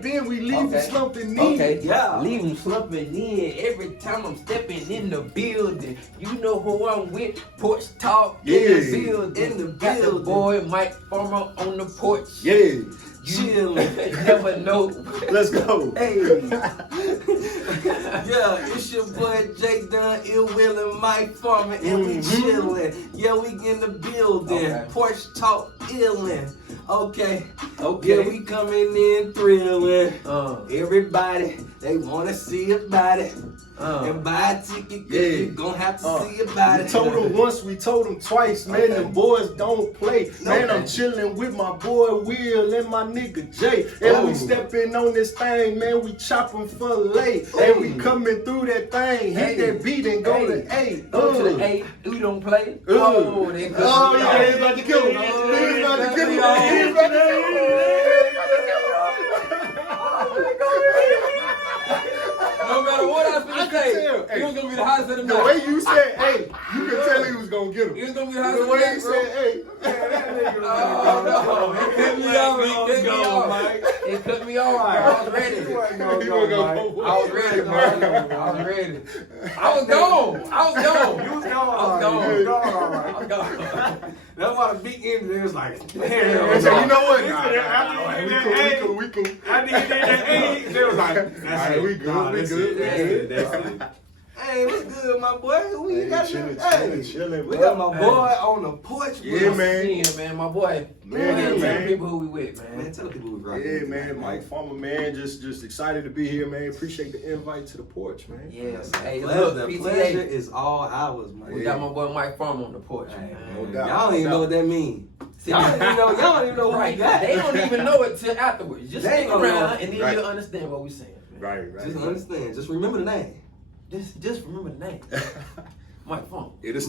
Then we leave him slumping in. Okay, yeah. Leave him slumping in every time I'm stepping in the building. You know who I'm with. Porch talk in the building. Got the boy Mike Farmer on the porch. Yeah. You never know. Let's go. Hey. Yeah, it's your boy J Dunn, Ill Will, and Mike Farmer, and we chillin'. Yeah, we in the building. Okay. Porch talk illin'. Okay. Yeah, we coming in thrillin'. Everybody, they wanna see about it. And buy a ticket, you gon' have to see about it. We told them once, we told them twice, man, them boys don't play. Man, I'm chilling with my boy Will and my nigga Jay. And we stepping on this thing, man, we chopping filet. And we coming through that thing, hit that beat and go to A. Go to the A, we don't play. Oh, he's about to kill him. He's about to kill him. He's about to kill him. No matter what I was gonna say, he was gonna be the hottest of the night. The way you said, hey, you can tell he was gonna get him. He was gonna be the hottest of the night. The way you said, hey, it cut me off. I was ready. I was ready, man. I was ready. I was gone. You was gone. That's why the big ended. It was like, damn. So you know what? After we can. After he did that A, they was like, that's it. We good. That's it. Hey, what's good, my boy? We got chilling. We got my boy on the porch. Yeah, man. My boy. Man. Tell people who we with, man. Man, tell the people we rocking. Yeah, man. Mike Farmer, man. Just excited to be here, man. Appreciate the invite to the porch, man. Yes. Hey, the pleasure is all ours, man. We got my boy Mike Farmer on the porch, man. No doubt. Y'all don't even know what that means. Y'all don't even know right. What we got. They don't even know it till afterwards. Just stick around and then you'll understand what we're saying. Man. Right. Just understand. Just remember the name. Just remember the name. Mike Farmer. It'll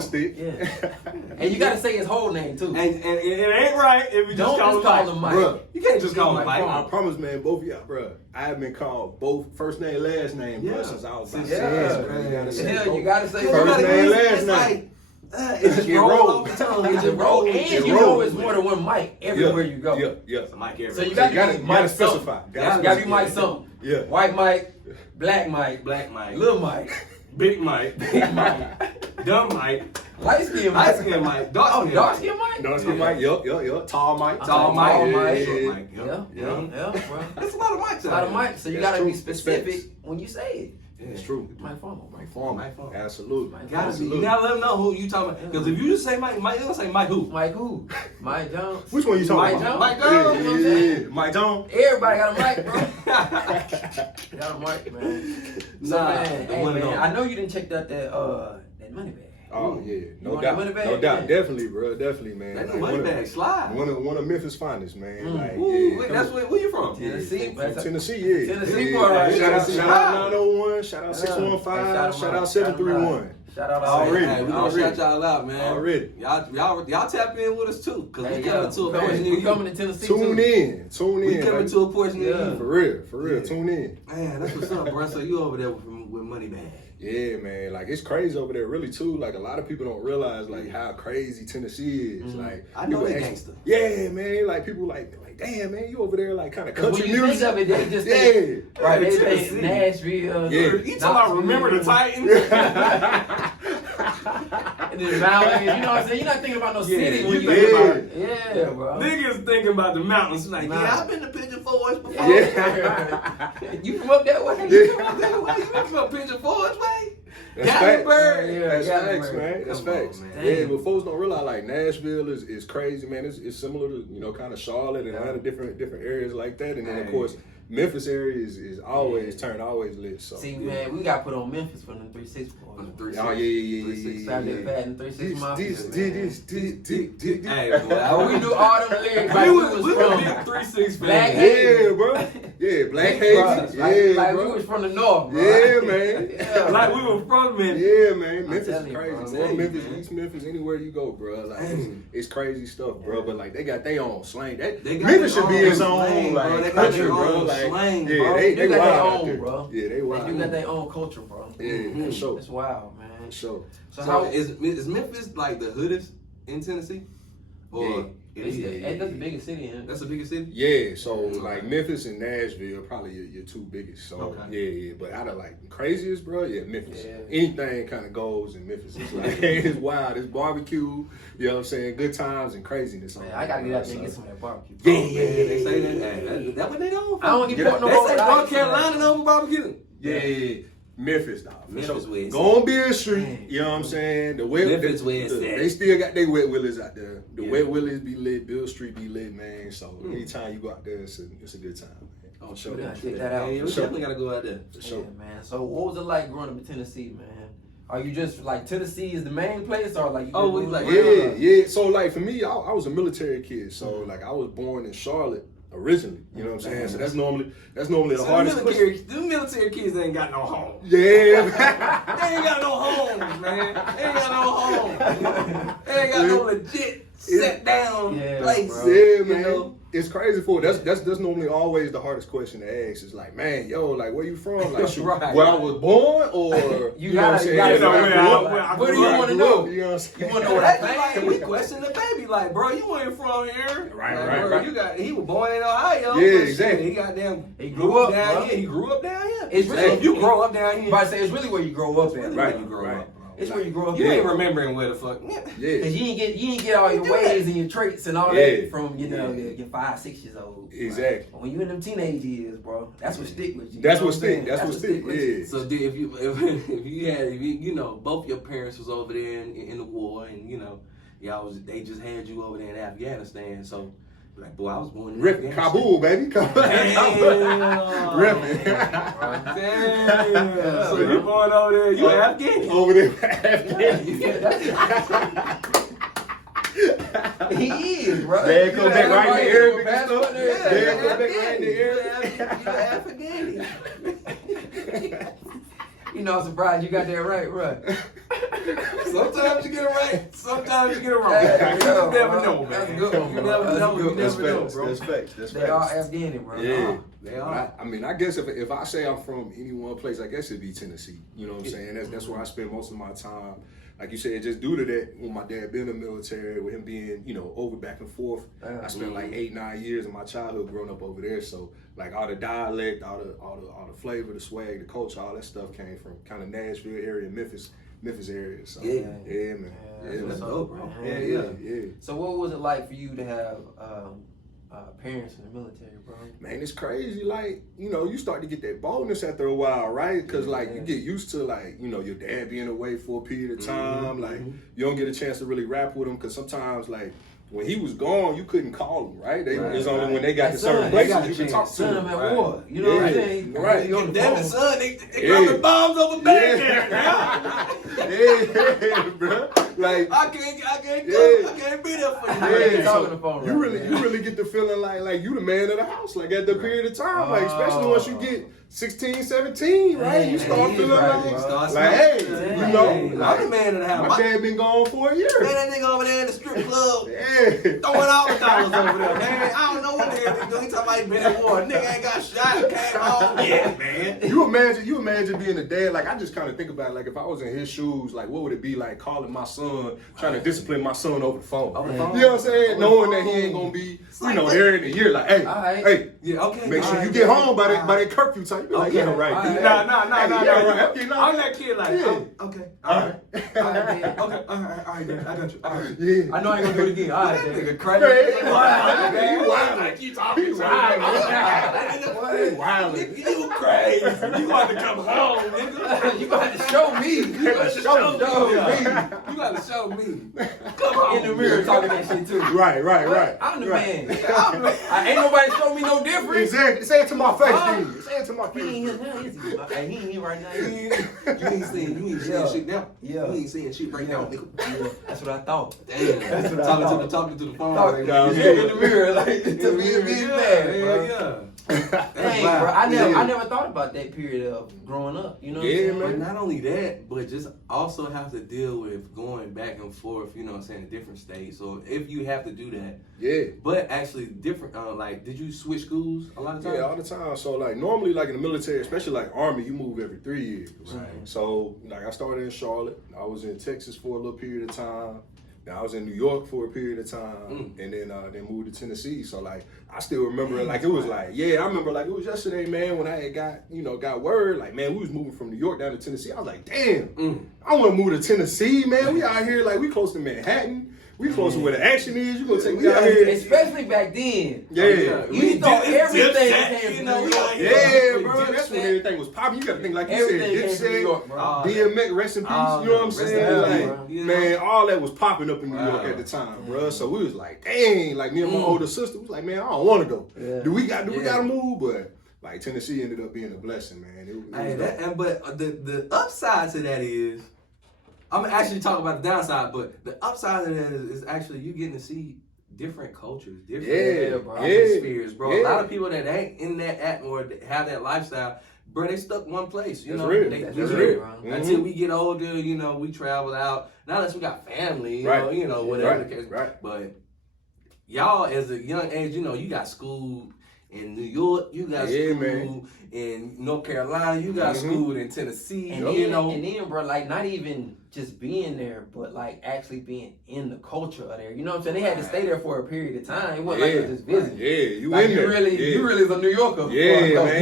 stick. Yeah. And you gotta say his whole name too. And it ain't right if you just call him Mike. Bruh, you can't just call him Mike. I promise, man, both of y'all, bro. I have been called both first name, last name, bro, since I was about 6 years. You gotta say first name, last name. It just roll off the tongue. It just roll. And you know it's more than one Mike everywhere you go. Yeah. It's a Mike everywhere. So you gotta specify. Gotta be Mike something. Yeah. White Mike, Black Mike, Little Mike, Big Mike, Dumb Mike, Light skin Mike, dark skin Mike, Yup. Tall Mike, Yeah, bro. That's a lot of Mikes. A lot of Mikes. So you gotta be specific when you say it. It's true. Mike Farmer. Absolutely. Gotta be. You gotta let them know who you talking about. Because if you just say Mike, you don't say Mike who? Mike who? Mike Jones. Which one you talking about? Mike Jones. Yeah. Mike Jones. Everybody got a mic, bro. Got a mic, man. Man, I know you didn't check out that money bag. Oh yeah, no doubt, definitely, bro, man. That money bag slide. One of Memphis' finest, man. That's where you from? Tennessee. From Tennessee, yeah. Tennessee, right? Shout out 901, shout out 615, shout out 731. Shout out already. We gonna shout y'all out, man. Already. Y'all tap in with us too, cause we coming to a porch near you. We coming to Tennessee Tune in. We coming to a porch near you. For real. Tune in. Man, that's what's up, bro. So you over there with money bag? Yeah, man. Like it's crazy over there, really too. Like a lot of people don't realize like how crazy Tennessee is. Like I know they gangster. Yeah, man. Like people like damn, man, you over there like kind of country when you music. Think of it, they just think, right? They think Nashville. Yeah. You talking about Remember the Titans? And the mountains, you know what I'm saying? You're not thinking about no city when you think about it. Yeah, bro. Niggas thinking about the mountains. Like, I've been to Pigeon Forge before. Yeah. You from up that way? Yeah. You from up that way? You been from Pigeon Forge way? That's facts, man. That's facts. Yeah, but folks don't realize like Nashville is crazy, man. It's similar to kind of Charlotte and a lot of different areas like that, and then of course Memphis area is always lit. So see, man, we got put on Memphis for the 3-6 boys. Oh yeah. Saturday Fat and 3-6 Mafia. Hey, boy, we do all them lyrics. We was big 3-6 Black yeah, bro. Yeah, Black Haven. Like we was from the north, bro. Yeah, man. Like we were from Memphis. Yeah, man. Memphis is crazy. Bro. Memphis, East Memphis, anywhere you go, bro. Like it's crazy stuff, bro. But like they got their own slang. Memphis should be its own like country, bro. Like they got their wild own, bro. Yeah, they wild. They got their own culture, bro. Yeah, for sure. It's wild, man. For sure. So how is Memphis like the hoodest in Tennessee? Or Ain't that the biggest city in? That's the biggest city? Yeah, so like Memphis and Nashville probably your two biggest. So yeah. But out of like craziest, bro, Memphis. Yeah. Anything kind of goes in Memphis. It's like it's wild. It's barbecue. You know what I'm saying? Good times and craziness. Man, I gotta get out there and get some of that barbecue. Yeah. They say that. That's what they know. I don't get pork no They more. say North Carolina known for barbecue. Yeah. Memphis, dog. Memphis West. Go on Beale Street. You know what I'm saying? The wet, Memphis West. they still got their wet willies out there. The wet willies be lit. Beale Street be lit, man. So anytime you go out there, it's a good time, man. Oh, sure. We gotta check that out. Yeah, we definitely gotta go out there. For sure. Yeah, man. So what was it like growing up in Tennessee, man? Are you just like Tennessee is the main place, or like you? Oh, we like yeah. So like for me, I was a military kid. So like I was born in Charlotte originally. You know what I'm saying? So that's normally the hardest question. The military kids ain't got no home. Yeah. They ain't got no homes, man. They ain't got no home. They ain't got no legit set down place. Bro. Yeah, man. You know? It's crazy for it. That's normally always the hardest question to ask. It's like, man, yo, like where you from? Like shoot, Right. where I was born, or You know what I'm gotta- saying? you gotta know Where I grew up. What do you want to know? You know what I'm saying? You want to know what That's I like think? we question the baby, like, bro, you ain't from here. Right. Bro, he was born in Ohio. Yeah, but exactly. Shit, He grew up down bro. here. He grew up down here. It's So really if you grow up down here, But I say it's really where you grow up at. Right. you grow right. up. It's where you grow up. You at. ain't remembering where the fuck. Yeah. Cause you ain't get all your ways and your traits and all that from your 5, 6 years old. Exactly. But when you in them teenage years, bro, that's what stick with you. That's You know what stick. I'm That's saying? what stick. with you. Yeah. So dude, if you both your parents was over there in the war, and they just had you over there in Afghanistan, so like, boy, I was born in Ripping Afghanistan. Kabul, baby. Damn. Ripping. Damn. So you born over there, you Afghan. Over there, Afghan. He is, bro. Dad come back right in the Arabic and passport stuff. there. Dad come back right in the Arabic. You know, I'm surprised you got that right, bro. Sometimes you get it right, sometimes you get it wrong. Yeah, You never know, man. That's a good one, You bro. never know. You That's never know, facts. bro. That's facts. That's They are facts. Afghani, bro. Yeah. They are. I mean, I guess if I say I'm from any one place, I guess it'd be Tennessee. You know what I'm saying? That's where I spend most of my time. Like you said, just due to that, with my dad being in the military, with him being, over back and forth, I spent like 8, 9 years of my childhood growing up over there. So like all the dialect, all the flavor, the swag, the culture, all that stuff came from kind of Nashville area, Memphis area. So Yeah. man. That's That's dope, bro. Yeah. So what was it like for you to have parents in the military, bro? Man, it's crazy. Like, you start to get that boldness after a while, right? Because, like, you get used to, like, your dad being away for a period of time. Like, you don't get a chance to really rap with him because sometimes, like, when he was gone, you couldn't call him, right? It's only when they got to certain places you can talk to Son him. at war. You know what I'm saying? Right. You on the Damn phone. it, son, they dropping bombs over Baghdad. Yeah, bro. Like, I can't go. Yeah. I can't be there for you. Yeah, so talking on the phone you right really get the feeling like you the man of the house, like at the period of time, like especially once you get 16, 17, right? You start feeling like, hey, I'm the man of the house. My dad been gone for a year. Man, that nigga over there in the strip club Yeah. throwing all the dollars over there, man. I don't know what the hell he doing. He talking about he been at war. Nigga ain't got shot, came home. Yeah, man. You imagine being a dad, like I just kind of think about it, like if I was in his shoes, like what would it be like calling my son, trying to discipline my son over the phone? Over the phone? You know what I'm saying? Knowing that he ain't gonna be, there in a year, like, hey, Alright. hey, Yeah, okay. make sure all you right, get man. home by that curfew time. You be like, Okay. yeah, right. All dude. right. Nah. Hey, yeah, I'm that kid like, Yeah. oh, okay. All right. All right, man. Okay, all right, man. I got you. All right. Yeah. I know I ain't gonna do it again. All right, That man. nigga crazy. Hey, Man. he wild. Like you talking He wild. Wild. You crazy. You want to come home, nigga. You gonna have to show me. You gotta show me. You gotta show me. Come on. In the mirror talking that shit too. Right. I'm the Right. man. I'm the- Ain't nobody show me no difference. Exactly. Say it to my face, dude. Say it to my He ain't face. here now, is he? Okay, he ain't here right now. You ain't seeing shit now. Yeah. You ain't seeing shit right now, nigga. Yeah, that's what I thought. Damn. That's what I thought. Talking to the phone. Talking Yeah, in the mirror, like to be a big man, bro. Yeah. Dang, bro, I never thought about that period of growing up. You know what I'm Yeah, saying? But not only that, but just also have to deal with going back and forth, you know what I'm saying, in different states. So if you have to do that, Yeah. but actually different, like, did you switch schools a lot of times? Yeah, all the time. So like normally like in the military, especially like Army, you move every 3 years. Right. So like I started in Charlotte. I was in Texas for a little period of time. I was in New York for a period of time, and then moved to Tennessee. So like, I still remember it like it was like, I remember like it was yesterday, man. When I had got word, like, man, we was moving from New York down to Tennessee. I was like, damn, I want to move to Tennessee, man. We out here like we close to Manhattan. We close to where the action is. You gonna take me out here? Especially back then. Yeah, You thought everything came from New York. Yeah, bro. That's when everything was popping. You got to think like you said, Dipset, DMX, rest in peace. You know what I'm saying? Like, man, all that was popping up in New York at the time, bro. So we was like, dang. Like me and my older sister was like, man, I don't want to go. Do we got to move? But like Tennessee ended up being a blessing, man. But the upside to that is, I'm gonna actually talk about the downside, but the upside of that is actually you getting to see different cultures, different atmospheres, bro. A lot of people that ain't in that atmosphere, or have that lifestyle, bro, they stuck one place. You know, That's real. Until we get older, you know, we travel out. Not unless we got family, you know, whatever the case. Right. But y'all, as a young age, you know, you got schooled in New York, you got schooled in North Carolina, you got schooled in Tennessee, and then, bro, like not even just being there, but like actually being in the culture of there. You know what I'm saying? They had to stay there for a period of time. It wasn't like they just visiting. You like in there. You really is a New Yorker. Man. You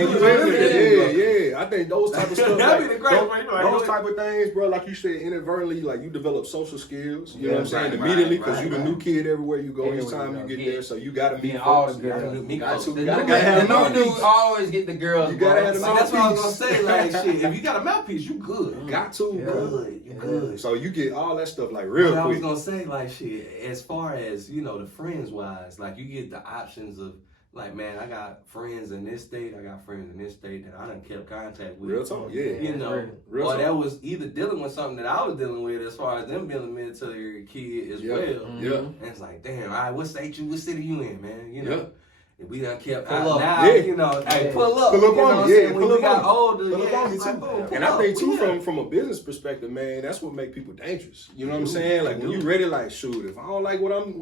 in there. I think those type of stuff, That'd be the great those type of things, bro, like you said, inadvertently, like you develop social skills, you know what I'm saying, immediately, because you the new kid everywhere you go each time you get there, so you got to meet all the girls. You got to. The new dudes always get the girls. You got to have the mouthpiece. That's what I was going to say, like, shit, if you got a mouthpiece, you good. Got to, bro. You good. So you get all that stuff, like, real quick. I was going to say, like, shit, as far as, you know, the friends-wise, like, you get the options of, like, man, I got friends in this state, I got friends in this state that I done kept contact with. Real talk, You know, real or talk. that was either dealing with something that I was dealing with as far as them being a military kid as well. And it's like, damn, all right, what city you in, man? You know? And we done kept pull up. now, you know, hey, pull up. Pull up on me, When we got older, pull up on me it's too. like, boom, And I think too, from a business perspective, man, that's what make people dangerous. You know what I'm saying? Like when you ready, like, shoot, if I don't like what I'm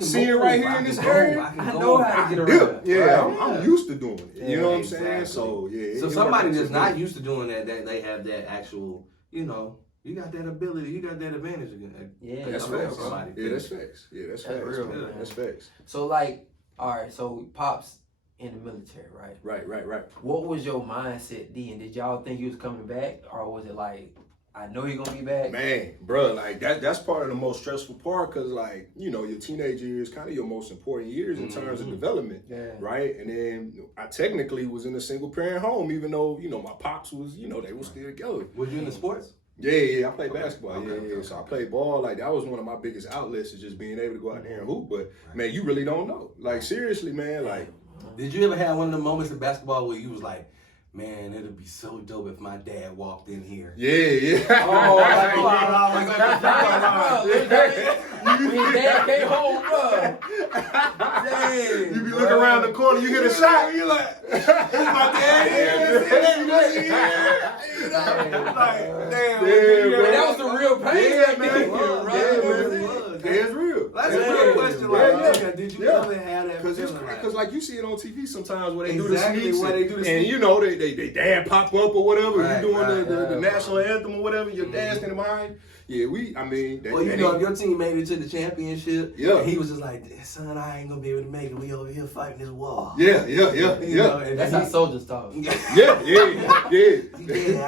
seeing right here in this area, I know how to get around. I'm used to doing it. You know what I'm saying? So So somebody that's not used to doing that they have that actual, you know. You got that ability. You got that advantage again. That's facts. That's facts. That's real. That's facts. So like, all right. So Pops in the military, right? Right. What was your mindset then? Did y'all think he was coming back, or was it like, I know he's gonna be back? Man, bro, like that's part of the most stressful part, because like, you know, your teenage years kind of your most important years in terms of development, right? And then I technically was in a single parent home, even though, you know, my pops was, you know, they were still together. Was you in the sports? Yeah, I played basketball. So I played ball. Like that was one of my biggest outlets, is just being able to go out there and hoop. But man, you really don't know. Like seriously, man. Like, did you ever have one of the moments in basketball where you was like, man, it'd be so dope if my dad walked in here? Yeah. When dad came home, bro. Dang, you be looking around the corner, you hit a shot, you like, it's my dad here. That was the real pain. It's real. That's a real question. Like, did you ever have that? Because like you see it on TV sometimes where they Exactly, do the where they do the sneaks, sneaks. and you know they dad pop up or whatever. Right, you doing right, the national anthem or whatever. Your dad standing behind. Yeah, well, you know, if your team made it to the championship, yeah, and he was just like, son, I ain't gonna be able to make it. We over here fighting this war. Yeah. You know, and that's how soldiers talk. Yeah. Yeah,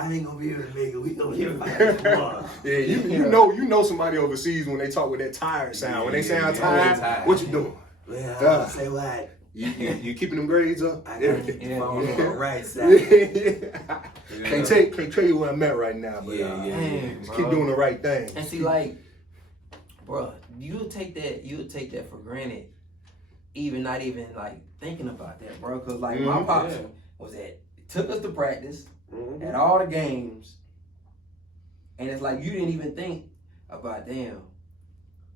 I ain't gonna be able to make it. We over here fighting this war. Yeah, you know somebody overseas when they talk with that tired sound. When they sound tired, what you doing? Well, say what? You keeping them grades up? I got to keep them on the right side. Can't tell you where I'm at right now, but just keep doing the right thing. And see, like, bro, you'll take that for granted, even not even like thinking about that, bro. Cause like my pops took us to practice at all the games, and it's like you didn't even think about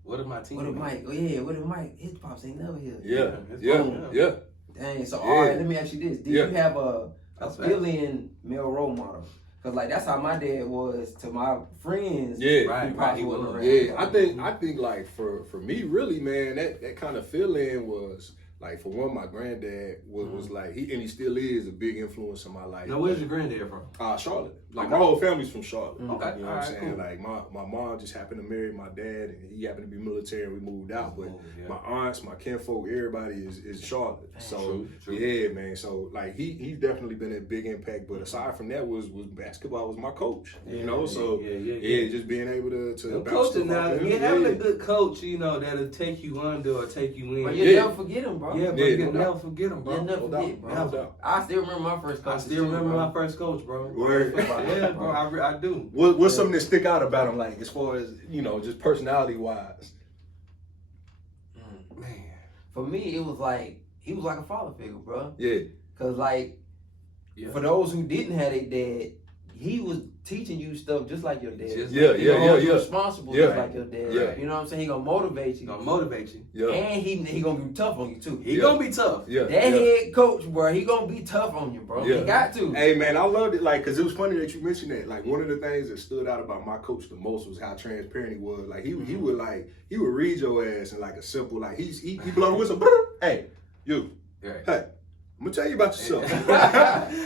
What if my team? What if Mike? His pops ain't never here. Yeah. Dang. So all right, let me ask you this: did you have a billion male role model? Cause like that's how my dad was to my friends. Right. He was. I think like for me, really, man, that kind of feeling was Like for one, my granddad was like he still is a big influence in my life. Now, where's your granddad from? Charlotte. Like my whole family's from Charlotte. Okay, you know what I'm saying? Cool. Like my mom just happened to marry my dad, and he happened to be military, and we moved out. But my aunts, my kinfolk, everybody is Charlotte. So true. Yeah, man. So like he's definitely been a big impact. But aside from that, was basketball was my coach. You know, so just being able to coaching now. Having a good coach, you know, that'll take you under or take you in. But you'll never forget him, bro. Yeah, but you'll never forget him, bro. You'll never forget, bro. No. I still remember my first coach. Bro. Word. Yeah, bro, I do. What's something that stick out about him, like as far as just personality wise? Man, for me, it was like he was like a father figure, bro. Yeah. Cause for those who didn't have a dad, he was teaching you stuff just like your dad. You're responsible just like your dad. Yeah. You know what I'm saying? He gonna motivate you. Yeah. And he gonna be tough on you too. He gonna be tough. Yeah. That head coach, bro, he gonna be tough on you, bro. Yeah. He got to. Hey man, I loved it, like, cause it was funny that you mentioned that. Like one of the things that stood out about my coach the most was how transparent he was. Like he would read your ass in like a simple, like he blow the whistle. Hey, you. Right. Hey. I'm gonna tell you about yourself.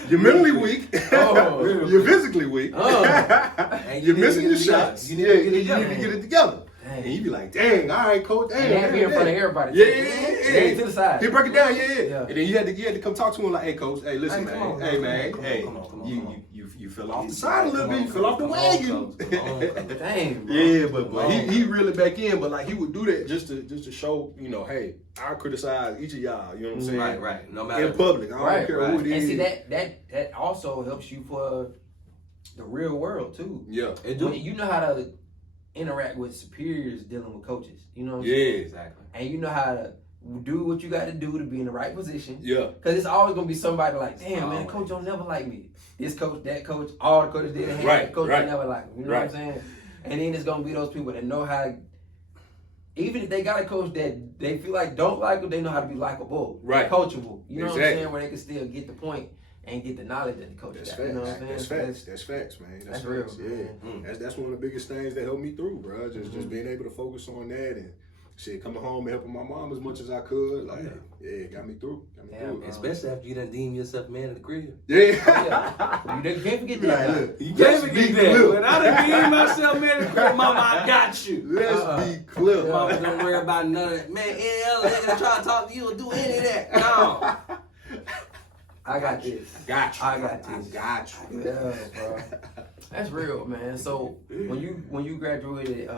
You're mentally weak. You're physically weak. You're missing your shots. You need to get it together. Dang. And you be like, dang, all right, coach, dang. And be in front of everybody. Yeah. To the side. He break it down, yeah. And then you had to come talk to him like, hey, coach, hey, listen, man. Hey, man. Hey, you fell off the side a little bit. You fell off the wagon. Dang, bro. Yeah, but he reel it back in. But like he would do that just to show, hey, I criticize each of y'all. You know what I'm saying? Right. No matter in public. I don't care who it is. And see that also helps you for the real world too. Yeah. You know how to interact with superiors dealing with coaches. You know what I'm saying? Yeah, exactly. And you know how to do what you got to do to be in the right position. Yeah. Because it's always going to be somebody like, damn, man, coach don't never like me. This coach, that coach, all the coaches didn't have that coach don't never like me. You know what I'm saying? And then it's going to be those people that know how, even if they got a coach that they feel like don't like them, they know how to be likable. Right. Coachable. You know what I'm saying? Where they can still get the point and get the knowledge that the coach got. You know what I'm saying? That's facts, man. That's real. Yeah. That's one of the biggest things that helped me through, bro. Just being able to focus on that and shit, coming home and helping my mom as much as I could. Like, got me through. Especially after you done deem yourself man of the crib. Yeah. You can't forget that. Like, look, you can't forget that. When I done deemed myself man of the crib, mama, I got you. Let's be clear. Mama, don't worry about none of that. Man, any other nigga try to talk to you or do any of that. No. I got this. I got you. Yeah, bro. That's real, man. So when you graduated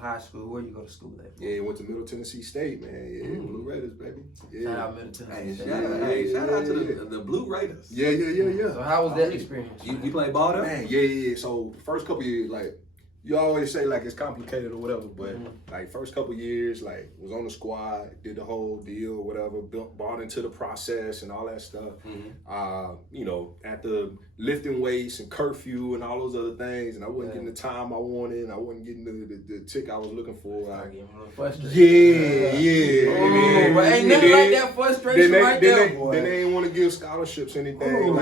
high school, where you go to school at? Yeah, went to Middle Tennessee State, man. Yeah, Blue Raiders, baby. Yeah. Shout out Middle Tennessee State. Shout out to the Blue Raiders. Yeah. So how was that experience? You play ball there? Man, yeah. So first couple years, like, you always say like it's complicated or whatever, but like first couple years, like was on the squad, did the whole deal or whatever, bought into the process and all that stuff. After lifting weights and curfew and all those other things, and I wasn't getting the time I wanted, and I wasn't getting the tick I was looking for. Yeah. But ain't nothing like that frustration right there, boy. Then they ain't want to give scholarships or anything. Come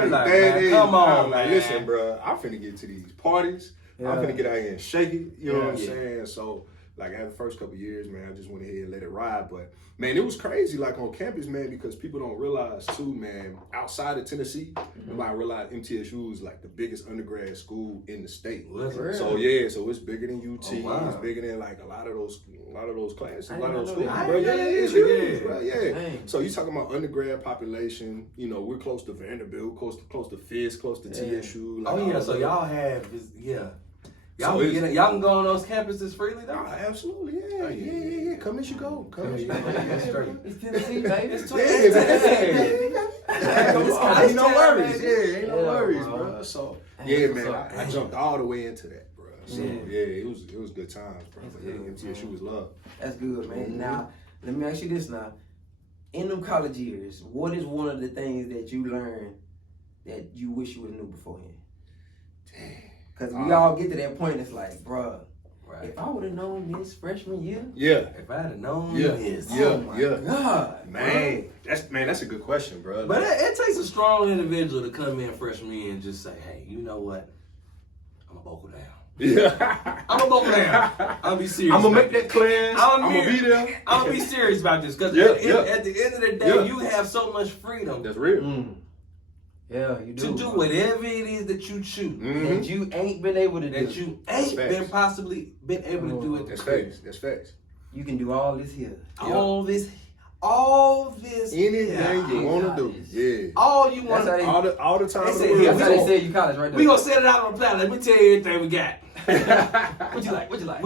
on, like, man. listen, bro, I'm finna get to these parties. I'm finna get out here and shake it, you know what I'm saying? So, like, after the first couple of years, man, I just went ahead and let it ride. But, man, it was crazy, like, on campus, man, because people don't realize, too, man, outside of Tennessee, nobody realized MTSU is, like, the biggest undergrad school in the state. So, it's bigger than UT. It's bigger than, like, a lot of those classes, a lot of those schools. It's huge, bro. So, you talking about undergrad population, we're close to Vanderbilt, close to Fisk, close to TSU. Like, so y'all have, Y'all can go on those campuses freely though? Oh, absolutely, yeah. Come as you go. Come as you go. It's Tennessee, baby. It's Ain't no worries. Ain't no worries, bro. So, man, I jumped all the way into that, bro. So, it was good times, bro. MTSU was love. That's good, man. Now, let me ask you this now. In them college years, what is one of the things that you learned that you wish you would have knew beforehand? Dang. Because we all get to that point, it's like, bruh, if I would have known this freshman year. Yeah. If I had known this. Oh my God. Man, that's a good question, bro. But it takes a strong individual to come in freshman year and just say, hey, you know what? I'm going to buckle down. Yeah. I'm gonna go down. I'm gonna be serious. I'm gonna make about that class. I'm gonna be there. I'm gonna be serious about this because at the end of the day, you have so much freedom. That's real. Yeah, you do. To do whatever it is that you choose. That you ain't been able to do. That you ain't been possibly been able to do it. That's facts. That's facts. You can do all this here. All this. Anything you want to do. Yeah. All you want to do. All the time. That's how they say you college right there. We gonna set it out on the planet. Let me tell you everything we got. What you like? What you like?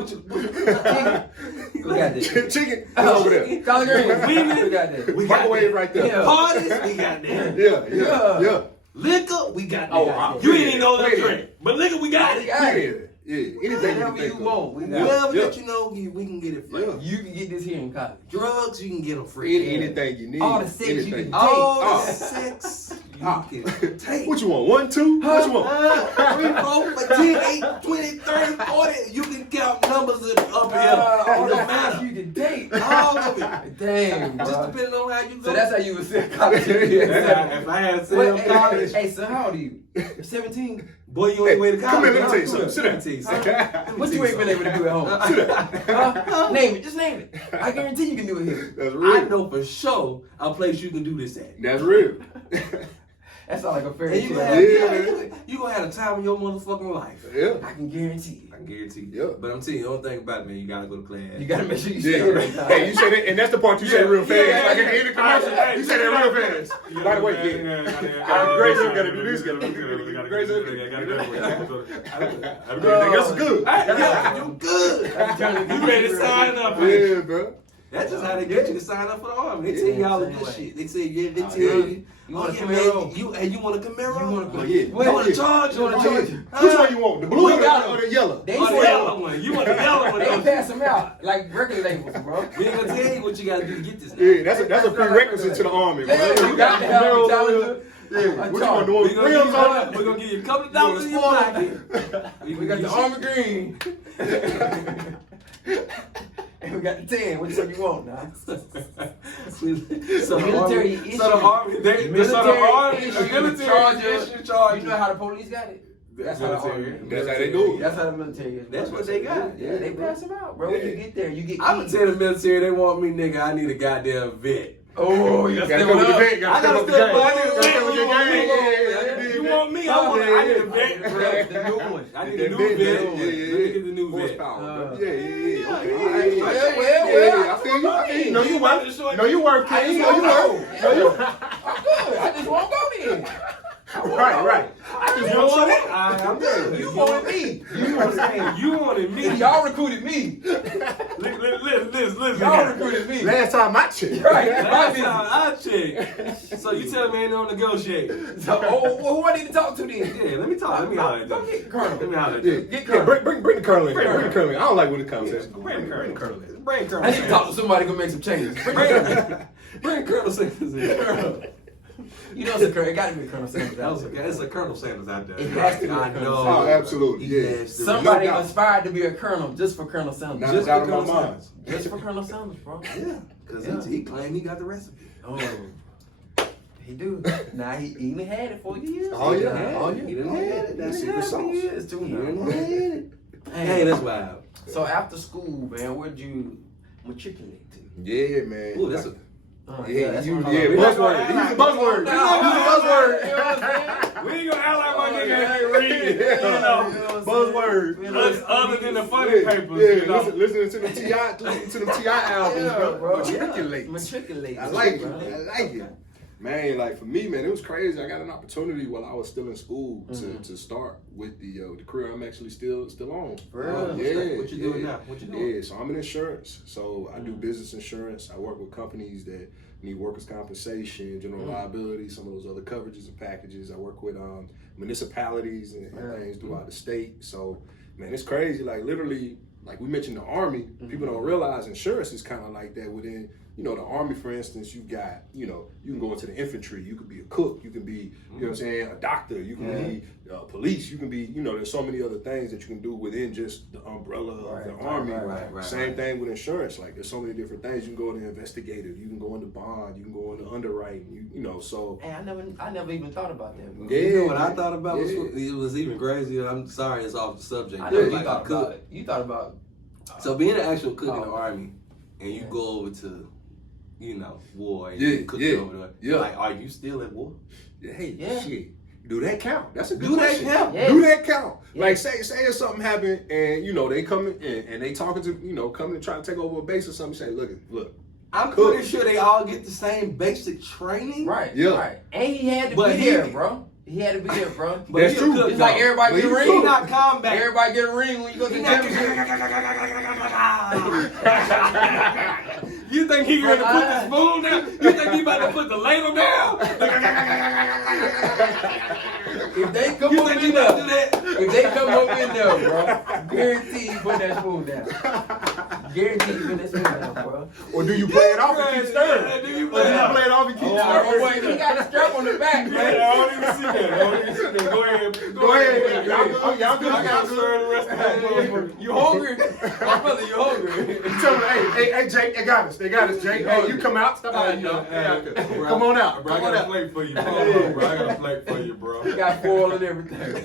We got this. Chicken. Over there. Collard greens. We got that. We got microwave right there. Yeah. Parties. We got that. Yeah. Liquor. We got that. Oh, you ain't even know that drink, but liquor we got it. Yeah. Anything Whatever you want. Whatever that you know, we can get it free. You can get this here in college. Drugs, you can get them free. Anything you need. All the sex you can take. All the sex you can take. What you want? 1, 2? What you want? 3, 4, 10, 8, 20, 30, 40. You can count numbers up here. All the matter. sex you can take. All of it. Damn, bro. Just depending on how you go. So that's how you would say college. If I had said college. Hey, so how old are you? 17? Boy, you ain't way to college. Come here, let me tell you something. Sit down. What you ain't been able to do at home? Name it. Just name it. I guarantee you can do it here. That's real. I know for sure a place you can do this at. That's real. That sounds like a fairy And tale. you gonna have the time of your motherfucking life. Yeah. I can guarantee you. I can guarantee you. Yeah. But I'm telling you, the only thing about it, man, you gotta go to class. You gotta make sure you stay right now. Hey, you said it, and that's the part you said real fast. Yeah, like at the end of the commercial, yeah. you said that real fast. By the way, gotta grace up, gotta do this, gotta grace up. That's good. Yeah, you good. You ready to sign up? Yeah, bro. That's just how they get you to sign up for the army. They tell you all of this shit. They say, they tell you. You want a yeah, Camaro? man, you want a Camaro? You want a Oh, yeah. You want a Charger? You want a Charger? Which one you want? The blue or the yellow? They Oh, the say yellow one. You want the yellow one? they pass them out like record labels, bro. We ain't gonna tell you what you gotta do to get this. Now. Yeah, that's a prerequisite to the army, bro. Yeah, you got to have a Challenger. Yeah, what you want? The one We're with rims on it? gonna give you a couple of dollars in your pocket. We got the army green. And we got the 10. Which one you want now? So military the issue. army, military charger. You know how the police got it? That's how the army. That's how they do it. That's how the military is. That's what they got. Yeah, they pass them out, bro. When you get there, you get. I'm gonna tell the military they want me, nigga. I need a goddamn vet. Oh, you Gotta come with the vet. I Gotta gotta step up the step game. up. I need a Yeah. You want me? I need a vet, bro. The new one. I need a new vet. Let me get the new vet. Horsepower. Yeah. Well, I feel you. No, you work. No, you work, King. No, you work. I'm good. I just won't go then. Right. I just want you. I'm good. You wanted me. You know what I'm saying? You wanted me. Y'all recruited me. Listen. Y'all recruited me. Last time I checked. Right. Last time I checked. So you tell me ain't no negotiate. So, who I need to talk to then? Yeah, let me talk. Let me holler at Go them. get Colonel. Let me holler at Yeah, them. Get Colonel. bring the colonel in. Bring the colonel in. I don't like with the conversation. Bring the Colonel. Bring Colonel. I need to talk to somebody who can make some changes. Bring Colonel Sanders in. You know it's a Colonel. It got to be Colonel Sanders. It's a Colonel Sanders out there. It has to be. I know. Oh, absolutely. He Yeah. has to. Somebody No doubt. aspired to be a colonel just for Colonel Sanders. Not Just out of because my mind. Just for Colonel Sanders, bro. Yeah, because he claimed he got the recipe. Oh, he do. Nah, he even had it for years. Oh, yeah. He done had it. That's secret sauce. Years too He done now. had it. Hey, Hey, that's wild. So after school, man, where'd you matriculate to? Yeah, man. Ooh, that's a. Yeah, that's you, one of yeah, my- buzzword. Use the buzzword. We ain't gonna act like my nigga ain't reading. You know, Buzzword. other than the funny papers. Yeah, You know. listening to them T.I. albums, Yeah, bro. Matriculate. Matriculate. I like it. bro. I like it. Man, like for me, man, it was crazy. I got an opportunity while I was still in school to start with the career I'm actually still on. Bro, Yeah. What you doing now? What you doing? Yeah, so I'm in insurance. So I do business insurance. I work with companies that need workers' compensation, general liability, some of those other coverages and packages. I work with municipalities and things throughout the state. So, man, it's crazy. Like literally, like we mentioned the Army, people don't realize insurance is kind of like that within, you know, the Army, for instance, you got, you know, you can go into the infantry, you could be a cook, you can be, you know what I'm saying, a doctor, you can be police, you can be, you know, there's so many other things that you can do within just the umbrella of the Army. Same thing with insurance. Like, there's so many different things. You can go into investigative, you can go into bond, you can go into underwriting, you know, so. Hey, I never even thought about that, bro. Yeah, you know what I thought about was, it was even crazier. I'm sorry, it's off the subject. I know you thought about it. You thought about so being an actual cook in the Army, and you go over to, you know, war, and you cook over there. Yeah. Like, are you still at war? Hey, shit. Do that count? That's a good Do question. that count? Yeah. Do that count? Yeah. Like, say if something happened and, you know, they come in and they talking to, you know, coming to try to take over a base or something, say, look. I'm pretty sure they all get the same basic training. Right. Yeah. Right. And he had to be there, bro. He had to be there, bro. But that's true. It's like everybody get a ring. He's not combat. Everybody get a ring when you go to the championship. You think he gonna put the spoon down? You think he about to put the ladle down? If they come up in there, if they come up in there, bro, guarantee you put that spoon down. Guarantee you put that spoon down, bro. Or do you play it off and keep stirring? Do you Or do you play it off and keep stirring? He got a strap on the back, man. I don't even see that. Go ahead. Go ahead. Y'all good. I got to serve the rest of that motherfucker. You hungry? My brother, you hungry? Tell me, hey, Jake, they got us, Jake. Hey, you come out. Stop out, come on out, bro. I got a plate for you, bro. I got a plate for you, bro. He got foil and everything.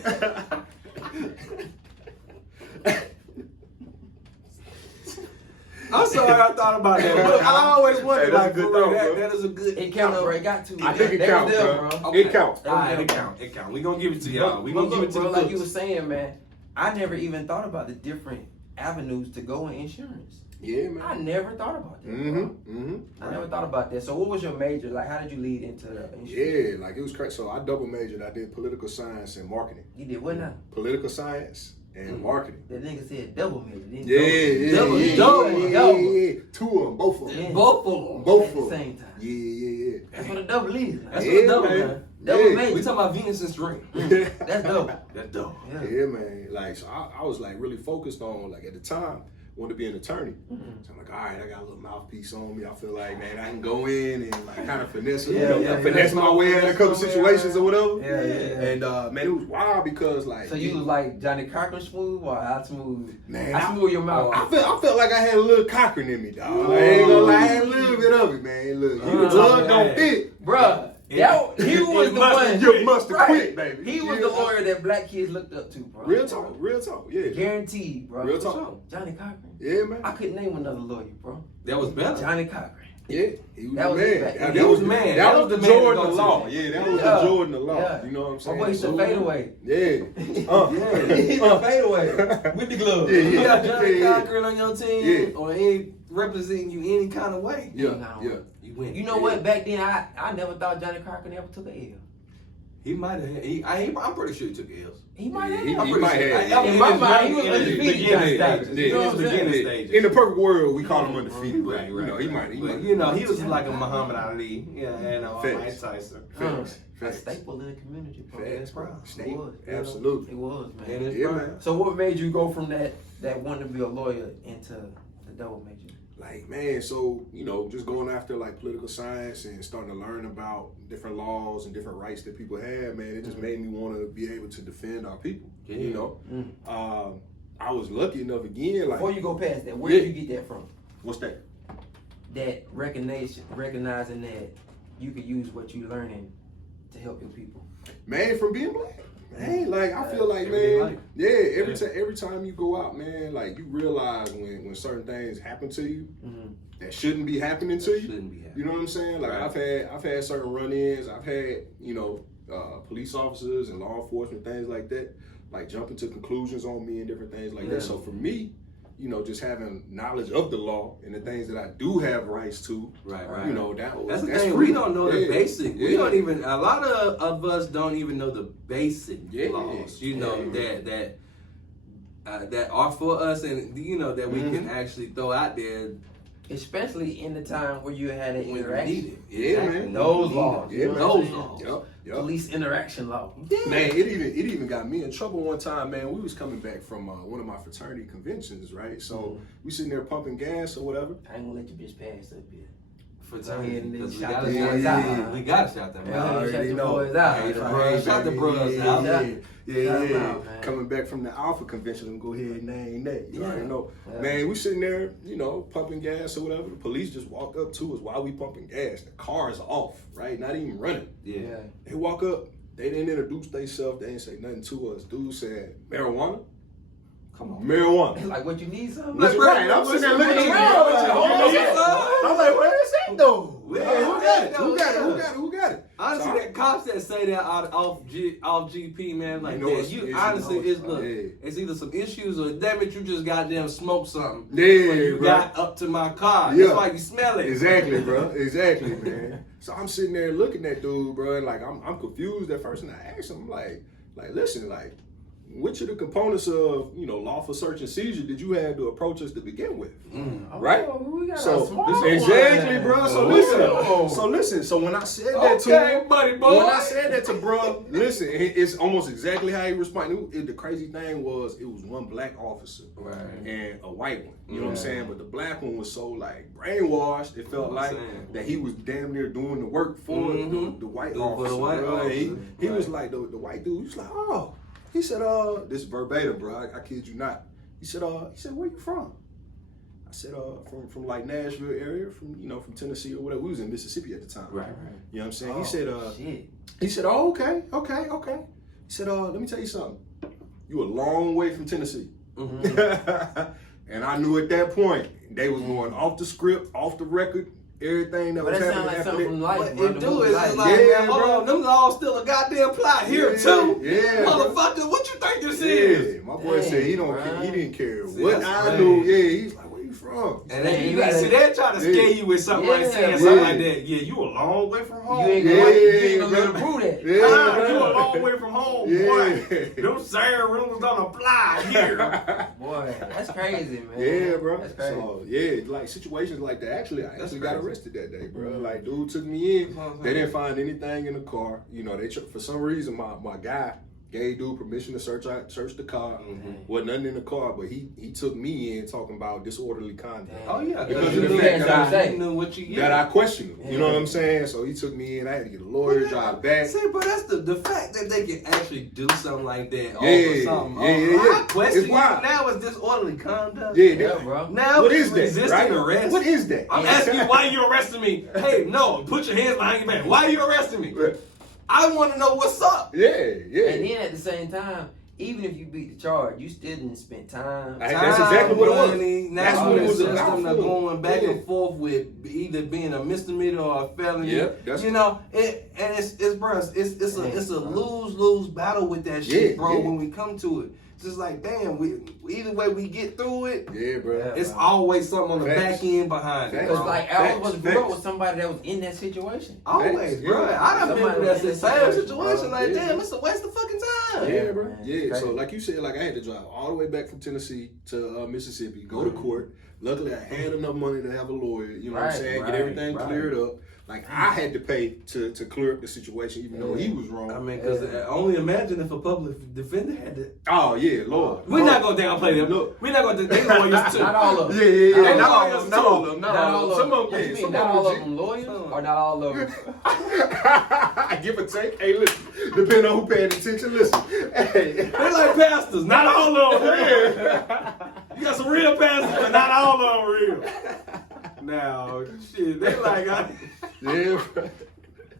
I'm sorry I thought about that, but I always wondered, that's like, a good bro, thought, that is a good. It counts, bro. It got to. I think it counts, bro. Okay. It counts. All right, it counts. We gonna give it to y'all. We gonna give it to bro, the like you cooks. were saying, man. I never even thought about the different avenues to go in insurance. Yeah, man. I never thought about that. Bro. I never thought about that. So what was your major? Like, how did you lead into insurance? Yeah, like it was crazy. So I double majored. I did political science and marketing. You did what now? Political science and marketing. That nigga said double major, didn't Yeah. Double. Two of them, both of them. Yeah. Both of them. Both At of the them. same time. Yeah. That's what a double is. That's Yeah, what a double, man. man. Double Yeah. major. We talking about Venus and string. That's double. That's dope. Yeah, man. Like, so I was like really focused on, like, at the time, wanted to be an attorney. So I'm like, all right, I got a little mouthpiece on me. I feel like, man, I can go in and like kind of finesse my way out of a couple situations or whatever. Yeah. And man, it was wild because like. So you was like Johnny Cochran smooth or how smooth? Man, how smooth your mouth? I felt like I had a little Cochran in me, dog. I ain't gonna lie, I had a little bit of it, man. Look, the blood don't fit, bruh. He was the one. You must have quit, baby. He was the lawyer that black kids looked up to, bro. Real talk, yeah. Guaranteed, bro. Real talk. Johnny Cochran. Yeah, man. I couldn't name another lawyer, bro. That was better. Johnny Cochran. Yeah, he was That was man. back. That He was man. That was the Jordan to of go law. to. Yeah, that was the Jordan of law. Yeah. You know what I'm saying? My boy used to fade away. Yeah. He's the fade away with the glove. Yeah, You got yeah, Johnny yeah. Cochran on your team or any representing you any kind of way. Yeah. You win. You know what? Back then, I never thought Johnny Cochran ever took an L. He might have. I'm pretty sure he took L's. He might have. He might have. In my mind, he was in undefeated. beginning stages. You know what I'm saying? Beginning stages. In the perfect world, we call him undefeated. Right. You know, he might. But you know, he was like a Muhammad Ali. Yeah, and Mike Tyson. A staple in the community, bro. Facts, bro. It was. Absolutely. It was, man. And Yeah, man. So what made you go from that wanting to be a lawyer into the double major? Like, man, so, you know, just going after like political science and starting to learn about different laws and different rights that people have, man, it just made me want to be able to defend our people. Yeah. You know, I was lucky enough again. Like, Before you go past that, where did you get that from? What's that? That recognizing that you could use what you learning to help your people. Man, from being black. Man, like I feel like, man, every time you go out, man, like you realize when certain things happen to you that shouldn't be happening to you. You know what I'm saying? Like I've had certain run-ins. I've had, you know, police officers and law enforcement, things like that, like jumping to conclusions on me and different things like that. So for me, you know, just having knowledge of the law and the things that I do have rights to, you know, that's the thing. free. We don't know the basic. We don't even. A lot of us don't even know the basic laws. You know that are for us, and you know that we can actually throw out there. Especially in the time where you had an interaction. Man. Those laws. Those laws. Yep. Police interaction law. Man, it even got me in trouble one time, man. We was coming back from one of my fraternity conventions, right? So we sitting there pumping gas or whatever. I ain't gonna let you bitch pass up here. fraternity. Yeah, Because shout we the boys out. we gotta shout them Yeah, out. shout the know. boys out. Hey, for real, shout the bros out. Yeah. man. Coming back from the Alpha convention, let me go ahead and name that. You already know. Yeah. Man, we sitting there, you know, pumping gas or whatever. The police just walk up to us while we pumping gas. The car's off, right? Not even running. Yeah. They walk up, they didn't introduce themselves, they didn't say nothing to us. Dude said, marijuana? Come on. Marijuana. Like, what you need something? That's right. I'm sitting there looking at I'm like, where is that though? Yeah, Who got it? Honestly, So that cops that say that off GP, man, like You know that, it's you issues. honestly, it's look, Yeah. it's either some issues or damn it, you just goddamn smoked something. Yeah, when you bro. got up to my car. Yeah. That's why you smell it. Exactly, bro. Exactly, man. So I'm sitting there looking at dude, bro, and like I'm confused at first, and I asked him, like, listen, like, which of the components of, you know, lawful search and seizure did you have to approach us to begin with? Right? We got So a small exactly, one. bro. So Oh. listen. So when I said that to Okay, him, buddy boy. when I said that to bro, listen, it's almost exactly how he responded. The crazy thing was, it was one black officer Right. and a white one. You know what I'm saying? But the black one was so like brainwashed. It felt like that he was damn near doing the work for the white officer. the white bro. officer. He was like the white dude. He was like, oh. He said, this is verbatim, bro. I kid you not. He said, where you from? I said, from like Nashville area, from Tennessee or whatever. We was in Mississippi at the time. Right. You know what I'm saying? Oh, He said, oh, okay. He said, let me tell you something. You a long way from Tennessee. And I knew at that point, they was going off the script, off the record, everything that But was that happening sound like after something from life, What bro. it The do movie is Life. like, Yeah, man, hold bro. on, them all still a goddamn plot here too. Yeah, bro. Motherfucker, what you think this is? Yeah, my boy said he don't care. He didn't care See, what that's I crazy. knew. Yeah, he's like, where you from? And Man, then you you gotta- see, they're trying to scare you with something like saying Yeah. something Yeah. like that. Yeah, you a long way from home. You ain't Yeah, gonna you ain't gonna be able bro. to prove that. Yeah, Ah, you a bro. long way from home, Yeah. boy. Them siren rooms don't apply here. Boy, that's crazy, man. Yeah, bro. That's crazy. So yeah, like situations like that. Actually, I actually got crazy. arrested that day, bro. Like, dude took me in. Mhm. They didn't find anything in the car. You know, for some reason my guy gave dude permission to search the car. Wasn't nothing in the car, but he took me in talking about disorderly conduct. Oh yeah, Because you of the knew fact that you knew what you get. That I questioned him. You know Yeah. what I'm saying? So he took me in. I had to get a lawyer, drive back. See, but that's the fact that they can actually do something like that over Yeah, something. yeah. I question It's you wild. now is disorderly conduct. Yeah, Yeah, bro. Now What it's is that? resisting Right? arrest. What is that? I'm asking you why you arresting me. Hey, no, put your hands behind your back. Why are you arresting me? I want to know what's up. Yeah. And then at the same time, even if you beat the charge, you still didn't spend time. That's exactly what it was. Money. Now That's what it was about. system are going back Yeah. and forth with either being a misdemeanor or a felony. Yep, that's- you know, it's bro, it's a lose battle with that shit, Yeah, bro. yeah. When we come to it, it's just like damn, either way we get through it, Yeah, bro. Yeah. it's always something on the Facts. back end behind it. Facts. Because Bro. like I always Facts, grew up facts. with somebody that was in that situation. Always, Facts, bro. yeah. I done been Somebody through that was in same that situation. situation, Like, yeah. damn, it's a waste of fucking time. Yeah, bro. man, Yeah. it's So, crazy. like you said, like I had to drive all the way back from Tennessee to Mississippi, go to court. Luckily, I had enough money to have a lawyer. You know what I'm Right, saying? right, Get everything right. cleared up. Like I had to pay to clear up the situation, even though he was wrong. I mean, because only imagine if a public defender had to. oh yeah, Lord. We're not gonna downplay them. Look. We're not gonna. They lawyers too. Not all of them. Yeah. Not Not all all of of them, them. Not all of them. Not all of Some them. of them. What Yeah. you Some mean, not all of legit. them lawyers or not all of them? Give or take. Hey, listen. Depending on who paying attention, listen. Hey. They like pastors. Not all of them real. You got some real pastors, but not all of them real. Now, shit, they like. Yeah.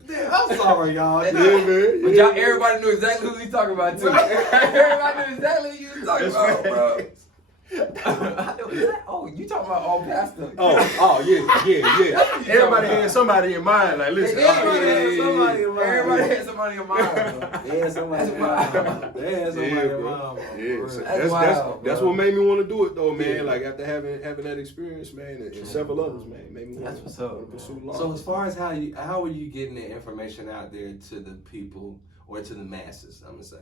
Damn, I'm sorry, y'all. Yeah, man. But Yeah. y'all, everybody knew exactly who he's talking about too. Everybody knew exactly who you was talking about, bro. Oh, you talking about all pastor? Oh, yeah. Everybody had somebody in mind. Like, listen. Everybody had somebody in mind. Everybody had somebody in mind, bro. Yeah, somebody. Yeah, somebody. bro. Yeah, so That's wild, that's bro. what made me want to do it, though, man. Yeah. Like after having that experience, man, and several others, man, made me want That's what's up, to pursue law. So as far as how are you getting the information out there to the people or to the masses? I'm gonna say.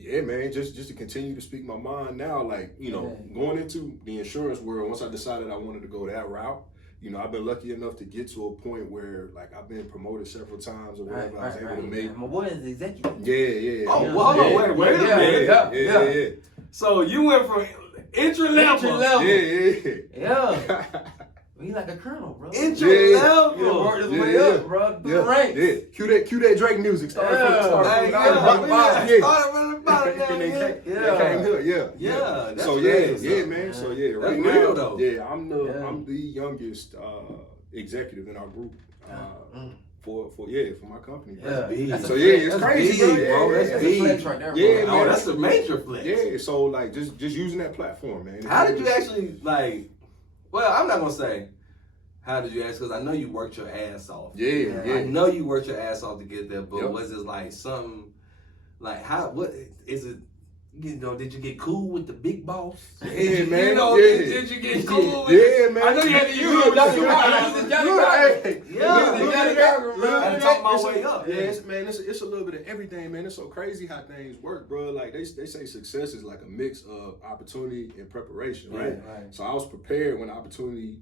Yeah, man, just to continue to speak my mind now, like, you know, going into the insurance world, once I decided I wanted to go that route, you know, I've been lucky enough to get to a point where, like, I've been promoted several times or whatever. I was able to make. My boy is the executive. Yeah. Oh, well, hold on, wait a minute. Yeah. So you went from entry level. Yeah. Yeah. He like a colonel, bro. Entry level. You know, work his way up, bro. Through the ranks. Yeah. Cue that Drake music. Start from the Started from the bottom. And they came here. Yeah. That's Man. So right that's now, real though. I'm the youngest executive in our group. For my company. Yeah. It's crazy, bro. That's big. Flex right there, bro. Yeah, Oh, man. that's a major flex. Yeah, so like just using that platform, man. How did you actually like? Well, I'm not gonna say how did you ask because I know you worked your ass off. Yeah. I know you worked your ass off to get there, but Yep. was it like something like how? What is it? You know, did you get cool with the big boss? Yeah, man. You know, Yeah. did you get cool with? Yeah, man. I know you had to use Look, Johnny look, Cochran. look, Johnny look, Cochran. hey, Yeah, look you at gotta that, go, look bro. at Gotta that. talk my It's way up. Yeah, it's a little bit of everything, man. It's so crazy how things work, bro. Like they say success is like a mix of opportunity and preparation, right? Right. So I was prepared when the opportunity,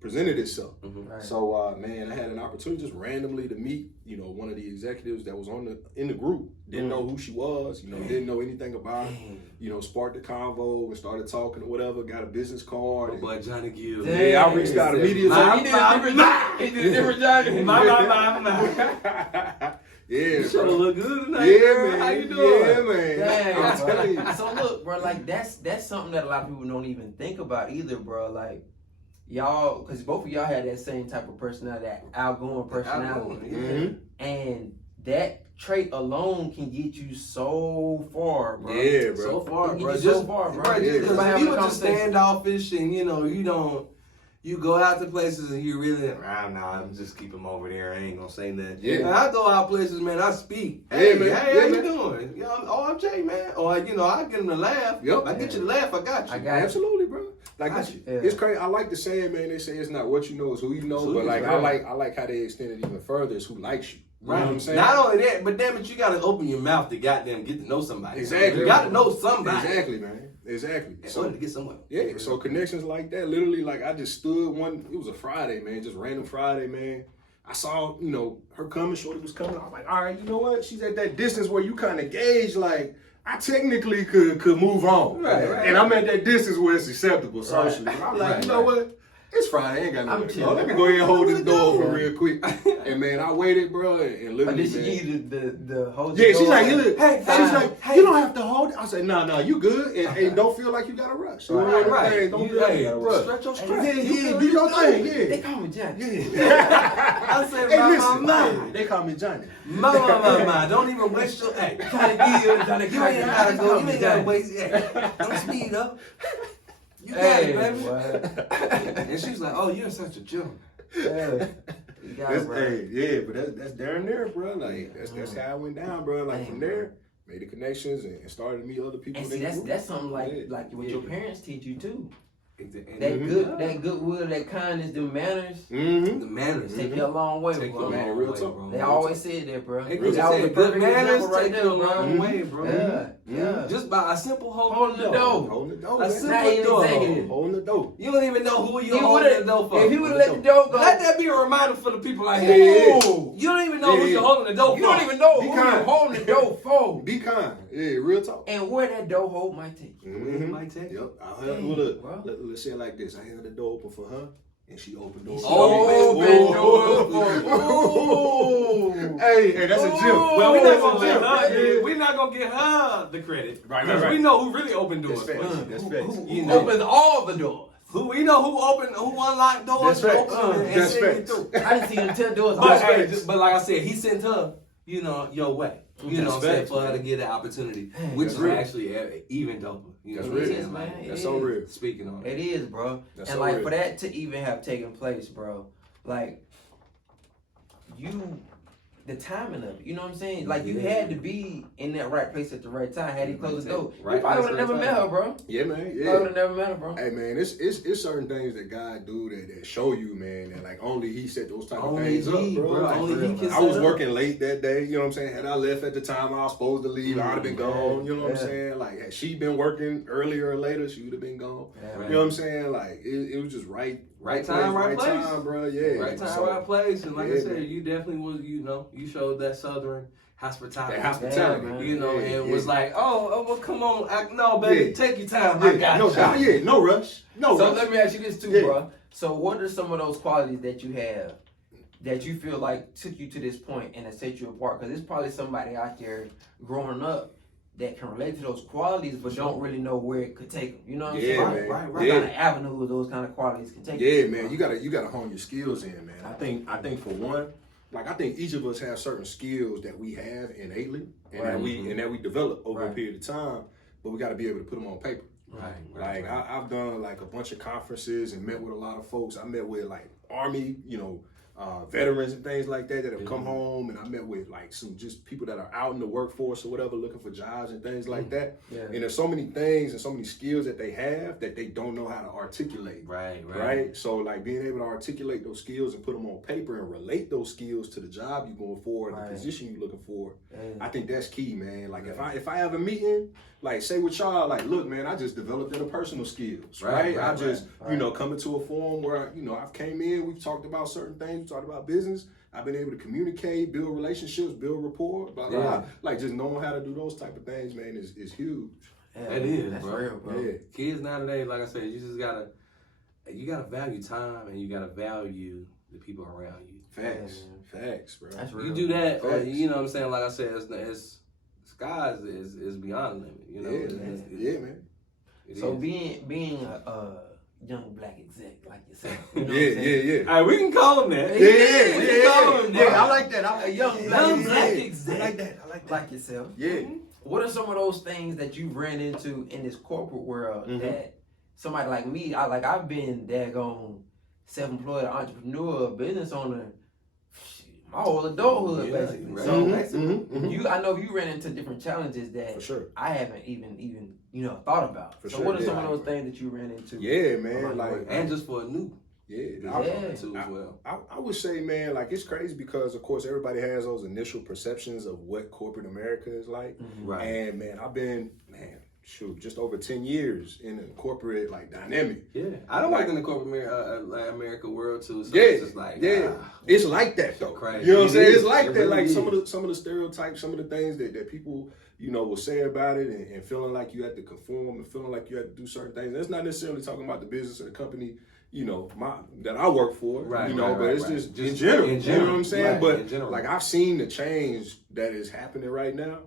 presented itself. Right. So, man, I had an opportunity just randomly to meet, one of the executives that was in the group. Didn't know who she was, didn't know anything about her. Sparked the convo and started talking or whatever. Got a business card. Oh, boy, Johnny Gill. Yeah, I reached out immediately. He did a different Johnny. Yeah, You should bro. look good tonight. Yeah, girl. man. How you doing? Yeah, man. Dang, I'm telling you. So look, bro, like that's something that a lot of people don't even think about either, bro. Like y'all, because both of y'all had that same type of personality, that outgoing personality, and that trait alone can get you so far, bro. Yeah, bro. So far, Can bro. get you so far, bro. Right, Yeah. because By if having you a were just conversation. standoffish and you go out to places and you really, I'm just keep them over there. I ain't gonna say nothing. Yeah. And I go out places, man. I speak. Yeah, Hey, man. Hey, Yeah, how you man. doing? I'm Jay, man. Or I get them to laugh. Yep. I get you to laugh. I got you. I got you. Absolutely, bro. Like Got you. it's crazy. I like the saying, man. They say it's not what you know, it's who you know. Who But you like know. I like how they extend it even further. It's who likes you. You know what I'm saying? Not only that, but damn it, you gotta open your mouth to goddamn get to know somebody. Exactly. You gotta know somebody. Exactly, man. Exactly. In So order to get somewhere. yeah, so connections like that. Literally, like I just stood it was a Friday, man, just random Friday, man. I saw, her coming, Shorty was coming. I was like, all right, you know what? She's at that distance where you kind of gauge, like, I technically could move on. Right. And I'm at that distance where it's acceptable socially. Right. But I'm like, Right, you know what? It's Friday. I ain't got I'm nothing to do. chilling. Let me go ahead and hold this door open real quick. And man, I waited, bro, and But literally, did she man. give you the whole? Yeah, she's like, hey, she's like, you don't have to hold it. I said, no, you good, and don't feel like you gotta rush. You know what I'm saying? Don't feel like you gotta rush. Stretch your Yeah, strength. do your thing, They yeah. call me Johnny. I said, Hey, my listen, mama. they call me Johnny. My. Don't even waste your. Hey, Johnny, you ain't gotta go. You ain't gotta waste. Hey, don't speed up. You got it, baby. And she's like, "Oh, you're such a gentleman." You got it, bro. Yeah, but that's down there, bro. Like that's how it went down, bro. Like from there, made the connections and started to meet other people. And in see, the group. that's something like what your Yeah. parents teach you too. And That goodwill, that kindness, them manners, Mm-hmm. the manners. take you a long way, Take you a bro. long real way, talk. bro. They always said that, bro. They That just was a said good perfect manners example right take there, you a bro. long way, bro. Yeah. Just by a simple Holding the door. Holding the door, A man. simple Not even door. executive. Holding the door. You don't even know who He you're holding the would've- door for. If he would have let the door go, Let that be a reminder for the people out Yeah. here. You don't even know who Yeah. you're holding the door for. you don't even know Be who kind. you're holding the door for, Be kind. Yeah, real talk. and where that door hold might take you. Mm-hmm. Might take you. Yep. Dang, Look, bro. let's say it like this. I held the door open for her, and she opened doors. Open doors for. Hey, that's a gem. Well, we're not gonna That's let a gem. her. We're not gonna get her the credit. Right, Because right. we know who really opened doors. That's for facts. us. That's Who facts. You know. opens all the doors? We know who unlocked doors, That's facts. opened and That's sent you facts. through. I didn't see them 10 doors. But, That's hey, facts. but like I said, he sent her, your way. You know what I'm saying? facts, For her man. to get the opportunity, Hey, which that's is real. actually even doper. You know That's what I'm real. saying? Man, Like, it That's so is. real. Speaking on It it. is, bro. That's And so like real. for that to even have taken place, bro, like the timing of it, you know what I'm saying? Like you had to be in that right place at the right time. Had he closed the door, Right you probably would place, have never right met time. her, bro. Yeah, man. You Yeah. would have never met her, bro. Hey man, it's certain things that God do that show you, man, that like only He set those type of Only things He, up, bro. bro. Like, Only He can I was set up. working late that day, you know what I'm saying? Had I left at the time I was supposed to leave, I'd have been gone, you know what I'm Yeah. saying? Like had she been working earlier or later, she would have been gone. Yeah. You know what I'm saying? Like it was just right Time, right place. time, bro. Yeah. Right time, So, right place. And like I yeah, said, man. you definitely was, you showed that Southern hospitality. That hospitality, Yeah, You know, yeah, and was yeah. like, oh, well, come on. No, baby, take your time. Yeah, I got no you. doubt. Yeah, no rush. No So rush. let me ask you this too, Yeah. bro. So what are some of those qualities that you have that you feel like took you to this point and that set you apart? Because there's probably somebody out there growing up that can relate to those qualities, but don't really know where it could take them. You know what I'm Yeah, saying? man. What kind of avenue those kind of qualities can take? Yeah, man, you gotta hone your skills in, man. I think for one, like I think each of us have certain skills that we have innately and that we develop over a period of time, but we got to be able to put them on paper. Like I've done like a bunch of conferences and met with a lot of folks. I met with like Army, veterans and things like that have come home, and I met with like some just people that are out in the workforce or whatever looking for jobs and things like that. Yeah. And there's so many things and so many skills that they have that they don't know how to articulate. Right. So like being able to articulate those skills and put them on paper and relate those skills to the job you're going for, the position you're looking for. I think that's key, man. Like if I have a meeting, like say with y'all, like look, man, I just developed interpersonal skills, right? I just come into a forum where I've came in, we've talked about certain things, we talked about business. I've been able to communicate, build relationships, build rapport, blah blah blah. Like just knowing how to do those type of things, man, is huge. It is, that's bro. real, bro. Yeah. Kids nowadays, like I said, you just gotta value time and you gotta value the people around you. Facts, bro. That's real. You do that, you know what I'm saying? Like I said, it's skies is beyond the limit. Man. So being a young black exec like yourself. You know Yeah. All right, we can call him that. Yeah, I like that. A young black exec. I like that. Like yourself. Yeah. What are some of those things that you've ran into in this corporate world that somebody like me, I've been daggone self-employed entrepreneur, business owner, my whole adulthood basically. So I know you ran into different challenges that for sure I haven't even thought about. For so sure, what are some of those things that you ran into? Yeah, man. Like and just for a new. Too as well. I would say, man, like it's crazy because of course everybody has those initial perceptions of what corporate America is like. And man, I've been just over 10 years in the corporate like dynamic. Yeah, I don't work in the corporate America world too. So it's just like it's like that though. Crazy. You know what I'm saying? It's like that. Really like some of the stereotypes, some of the things that people will say about it and feeling like you have to conform and feeling like you have to do certain things. That's not necessarily talking about the business or the company. That I work for, but it's just in general, you know what I'm saying? But like I've seen the change that is happening right now.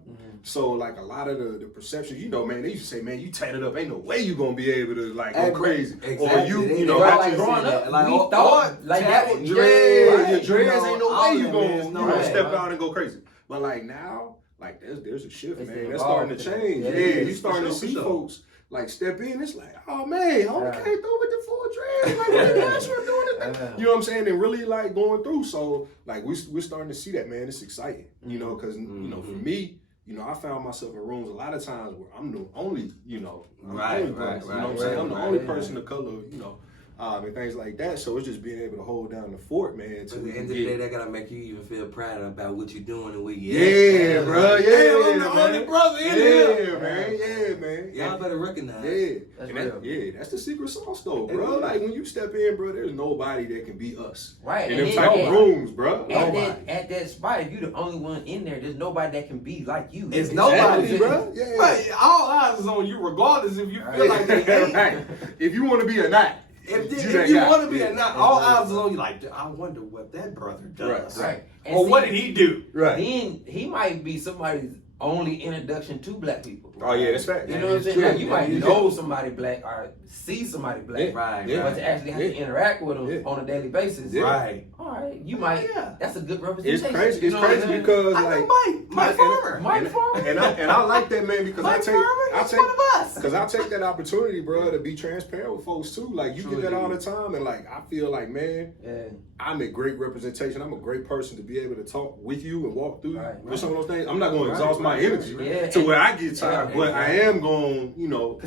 So like a lot of the perceptions, man, they used to say, man, you tatted up, ain't no way you gonna be able to like go crazy. Exactly. Or you like growing up, like, we thought like that was your dreads ain't no way you gonna step out and go crazy. But like now, like there's a shift, man. That's starting to change. Yeah, you starting to see folks like step in, it's like, oh man, I came through with the full dread, like what natural doing it. You know what I'm saying? And really like going through. So like we're starting to see that, man. It's exciting, because for me, I found myself in rooms a lot of times where I'm the only, you know what I'm saying? I'm the only person of color, and things like that. So it's just being able to hold down the fort, man. At the end of the day, that gotta make you even feel proud about what you're doing and where you at. Bro. I'm the only brother in here. Man. Y'all better recognize. That's the secret sauce, though, bro. Like when you step in, bro, there's nobody that can be us. Right. In them type of rooms, bro. At that spot, if you're the only one in there, there's nobody that can be like you. It's nobody, bro. Yeah. But all eyes is on you, regardless if you feel like they ain't. Right. If you want to be or not. If you want to be or not, all eyes is on you. Like, I wonder what that brother does. Right. Or what did he do? Right. Then he might be somebody's only introduction to black people. Oh yeah, that's fact. You know what I'm saying? Like, you might know somebody black or see somebody black, but to actually have to interact with them on a daily basis, right? All right, you might. That's a good representation. It's crazy. It's crazy because like Mike Farmer, and I like that, man, because I take one of us. Because I take that opportunity, bro, to be transparent with folks too. Like you get that all the time, and like I feel like, man, I'm a great representation. I'm a great person to be able to talk with you and walk through with some of those things. I'm not going to exhaust my energy to where I get tired, but I am going, let you know.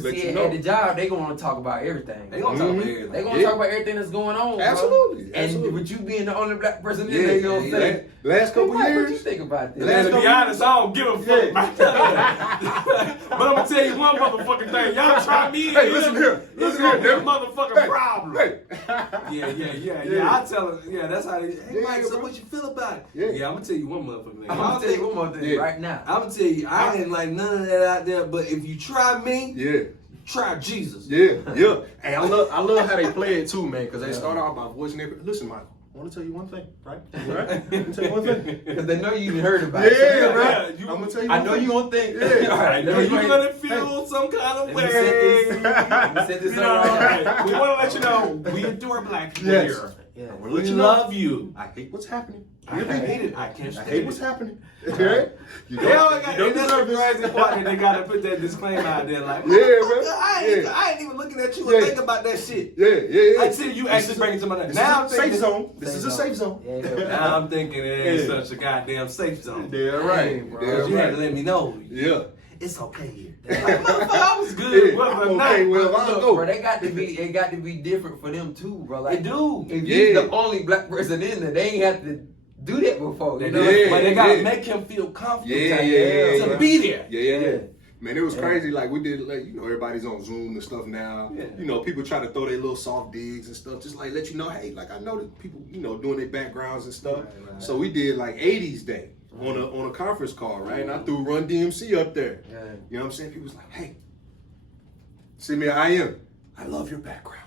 At the job, they gonna talk about everything. They gonna talk about everything. They gonna talk about everything that's going on. Absolutely. Bro. And with you being the only black person in there, you know what I'm saying? Last couple years. What you think about this? To be honest, I don't give a fuck about that. But I'm gonna tell you one motherfucking thing. Y'all try me. Hey, listen here. It's gonna be a motherfucking problem. Hey. Yeah. I tell him, that's how they, hey, Mike, so bro. what you feel about it? Yeah. I'm gonna tell you one motherfucking thing. I'm gonna tell you one more thing right now. I'm gonna tell you, I ain't like none of that out there, but if you try me, try Jesus. Yeah. Hey, I love how they play it too, man, because they start off by voicing their, listen, Michael, I want to tell you one thing, right? Right? I'm gonna tell you one thing. Because they know you even heard about it. Yeah, right. I'm gonna tell you one I know thing. you gonna think. Yeah. I know you're gonna feel some kind of way. Let me set this You know, up right now. we want to let you know we adore black people Yes. here. Yeah. I wanna We let you know. love you. I hate what's happening. I hate it. I can't I stand hate what's it. happening. Okay? You They always you got, don't and that's deserve the this. crazy part that they gotta put that disclaimer out there, like, Yeah, man. I ain't even looking at you and think about that shit. Yeah. Until you actually bring it to my name. This Now is I'm a safe thinking, zone. This is a safe zone. Yeah. now I'm thinking it ain't Yeah. such a goddamn safe zone. Yeah, right. Hey, bro. Because you had to let me know. Yeah. It's okay here. Like, motherfucker, I was good. Yeah, Well, I'm not. okay, well, I'll Look, go. bro, it got to be different for them too, bro. Like, They do. if Yeah. you're the only black person in there, they ain't have to do that before. You know? Yeah. But they gotta make him feel comfortable Yeah. to be there. Yeah. Man, it was crazy. Like, we did, like, you know, everybody's on Zoom and stuff now. Yeah. You know, people try to throw their little soft digs and stuff, just like let you know, hey, like, I know that people, you know, doing their backgrounds and stuff. Right. So we did like 80s Day on a conference call, right? And I threw Run DMC up there. Yeah. You know what I'm saying? People was like, hey, see me, I love your background.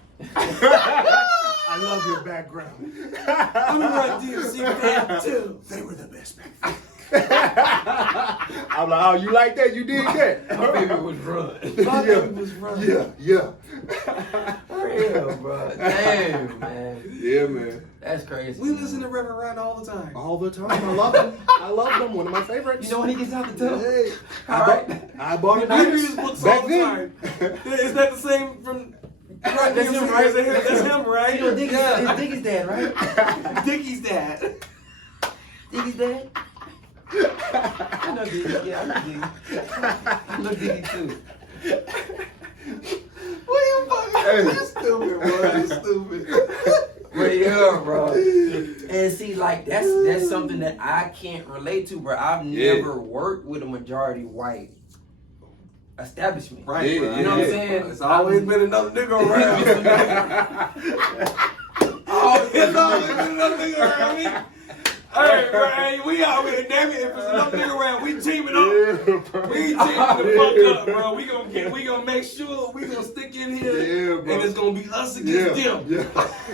I love your background. I'm Run DMC fan too. They were the best back then. I'm like, oh, you like that? You did that? My baby was run. My baby was running. Yeah. Real, bro. Damn, man. Yeah, man. That's crazy. We listen to Reverend Ryan all the time. All the time. I love them. I love them. One of my favorites. You know when he gets out the tub? Hey, All right. I bought it. I read his books all back the then. time. Is that the same from? Run That's DMC? him, right? That's him, right? You know Dickie's dad, right? Dickie's dad. Dickie's dad? I know Dickie. Yeah, I know Dickie. I know Dickie too. What you fucking? You stupid, bro. You stupid. But yeah, bro. And see, like that's something that I can't relate to, bro. I've never worked with a majority white establishment. Right, Yeah, bro. You know what I'm saying? It's always been another nigga around. Oh, It's always been another nigga around me. Hey, bro, hey, we out here, damn it. If it's another nigga around, we teaming up. We teaming the fuck up, bro. We gonna make sure we gonna stick in here, Yeah, bro. and it's gonna be us against them. Yeah.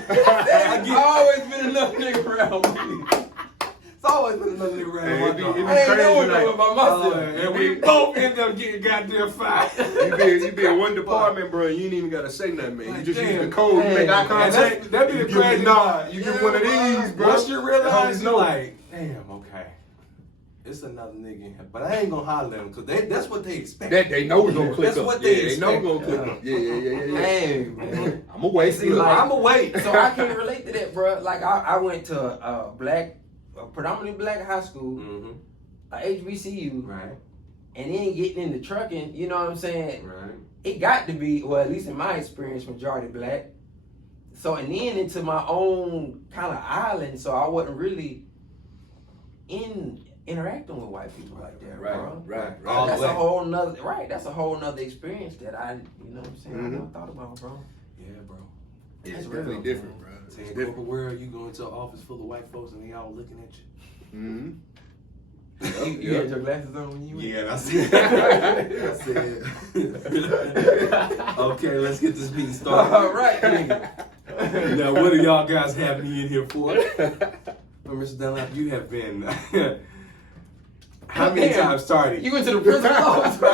I've always been another nigga around me. It's always been another nigga around. Hey, my it be dog. I ain't know crazy, nothing like, about myself. And we both end up getting goddamn fired. You be in one department, bro, and you ain't even gotta say nothing, man. You just use the Damn. code, you make eye And contact. that be the you give me crazy a nod. part. You give one of these, bro. Once you realize, Homies you know. like, damn, okay. It's another nigga in here. But I ain't gonna holler at them because that's what they expect. That they know we're gonna click That's up. what they They know we're expect. gonna click up. Yeah. Hey, man. I'm away. See, like, I'm away. So I can't relate to that, bro. Like I went to a predominantly black high school, Mm-hmm. a HBCU, Right. and then getting into trucking. You know what I'm saying? Right. It got to be, well, at least in my experience, majority black. So and then into my own kind of island, so I wasn't really interacting with white people like that, bro. Right. All That's the way. a whole nother That's a whole nother experience that I, you know what I'm saying, I never thought about, bro. Yeah, bro. It's That's definitely real, different, man. bro. It's Say in different. corporate world, you go into an office full of white folks and they all looking at you. Mm-hmm. You had your glasses on when you went? Yeah, that's it. Okay, let's get this meeting started. All right, nigga. Now, what do y'all guys have me in here for? Well, Mr. Dunlap, you have been how many Damn. times tardy? You went to the prison office, bro.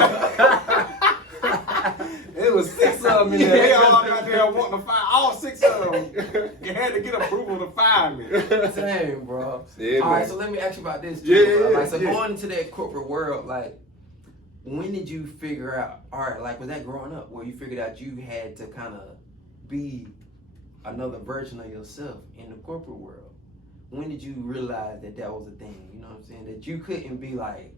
It was 6 of them in there. They all got there wanting to fire. All 6 of them. You had to get approval to fire me. Same, bro. Yeah, All right, man. so let me ask you about this. Too, Yeah, bro. Like, so yeah. going into that corporate world, like, when did you figure out? All right, like, was that growing up where you figured out you had to kind of be another version of yourself in the corporate world? When did you realize that was a thing? You know what I'm saying? That you couldn't be like,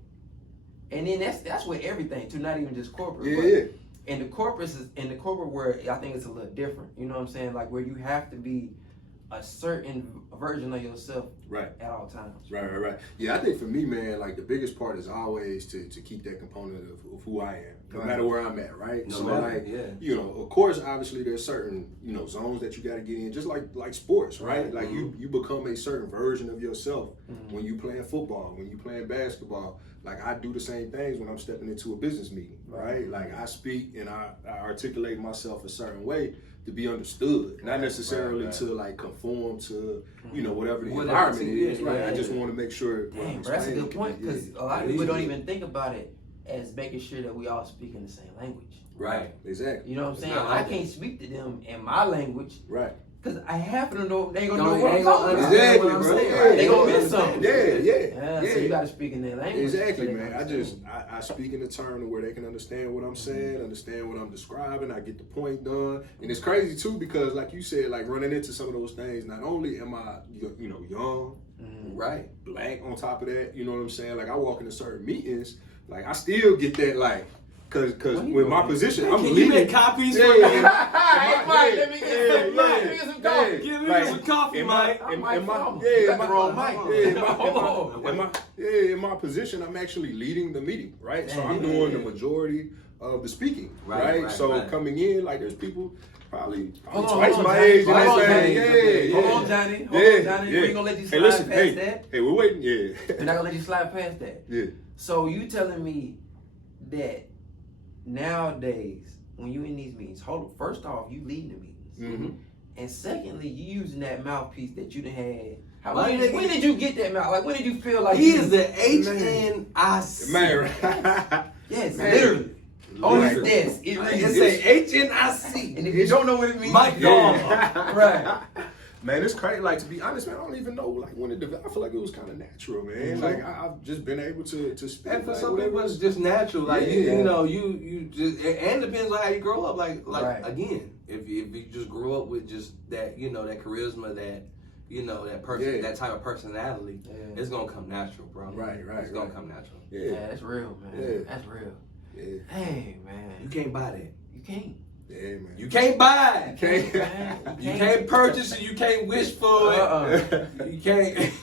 and then that's with everything too, not even just corporate. But Yeah. in the corporate world, I think it's a little different. You know what I'm saying? Like where you have to be a certain version of yourself Right. at all times. Right. Yeah, I think for me, man, like the biggest part is always to keep that component of who I am. no matter where I'm at, right? No so matter, like, yeah. you know, of course, obviously there's certain, you know, zones that you got to get in, just like sports, right? Like you become a certain version of yourself when you playing football, when you playing basketball. Like I do the same things when I'm stepping into a business meeting, right? Like I speak and I articulate myself a certain way to be understood, not necessarily to like conform to, you know, whatever the environment is, right? I just want to make sure. Damn, bro, that's a good point, because a lot of people don't even think about it as making sure that we all speak in the same language. Right, exactly. You know what I'm saying? I can't speak to them in my language. Right. Because I happen to know they ain't gonna know what I'm talking talking about. Exactly, What I'm bro. saying, Yeah, right? They gonna miss something. Yeah. So you gotta speak in their language. Exactly, so man. I speak in a term where they can understand what I'm saying, understand what I'm describing. I get the point done, and it's crazy too because, like you said, like running into some of those things. Not only am I, you know, young, right, black on top of that. You know what I'm saying? Like I walk into certain meetings, like I still get that like. Cause with my position, I'm leaving. leaving Copies. Hey, Mike, let me get some coffee. Give me some coffee, Mike. In my position, I'm actually leading the meeting, right? So I'm doing the majority of the speaking, right? So coming in, like there's people probably twice my age, and they say, Hold on, Johnny. We ain't gonna let you slide past that. Hey, we're waiting. We're not gonna let you slide past that. Yeah. So you telling me that nowadays, when you in these meetings, first off, you leading the meetings. And secondly, you using that mouthpiece that you done had. When did you get that mouth? Like, when did you feel like he is the HNIC? Man, yes, literally. On his desk, it say HNIC. And if you don't know what it means, Mike right. Man, it's crazy. Like, to be honest, man, I don't even know like when it developed. I feel like it was kind of natural, man. Like I've just been able to speak. And for like, some people, it's just natural. Like you know, you just and depends on how you grow up. Like again, if you just grow up with just that, you know, that charisma, that, you know, that person, that type of personality, it's gonna come natural, bro. Right. It's gonna come natural. Yeah, that's real, man. Yeah. That's real. Yeah. Hey, man, You can't buy that. you can't. Yeah, man. You can't buy it. You You can't purchase it. You can't wish for it. You can't.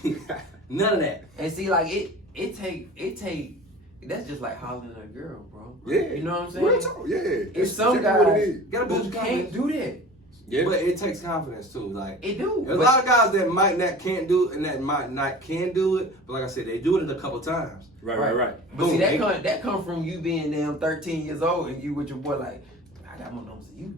None of that. And see, like it take. That's just like hollering at a girl, bro. Yeah. You know what I'm saying? Real talk. Yeah. If some exactly what it guys is. Gotta build who your can't confidence. do that, Yeah. But it takes confidence too. Like it do. there's a lot of guys that might not can't do it and that might not can do it. But like I said, they do it a couple times. Right. But Boom. see, that come from you being damn 13 years old and you with your boy like, I got more numbers than you.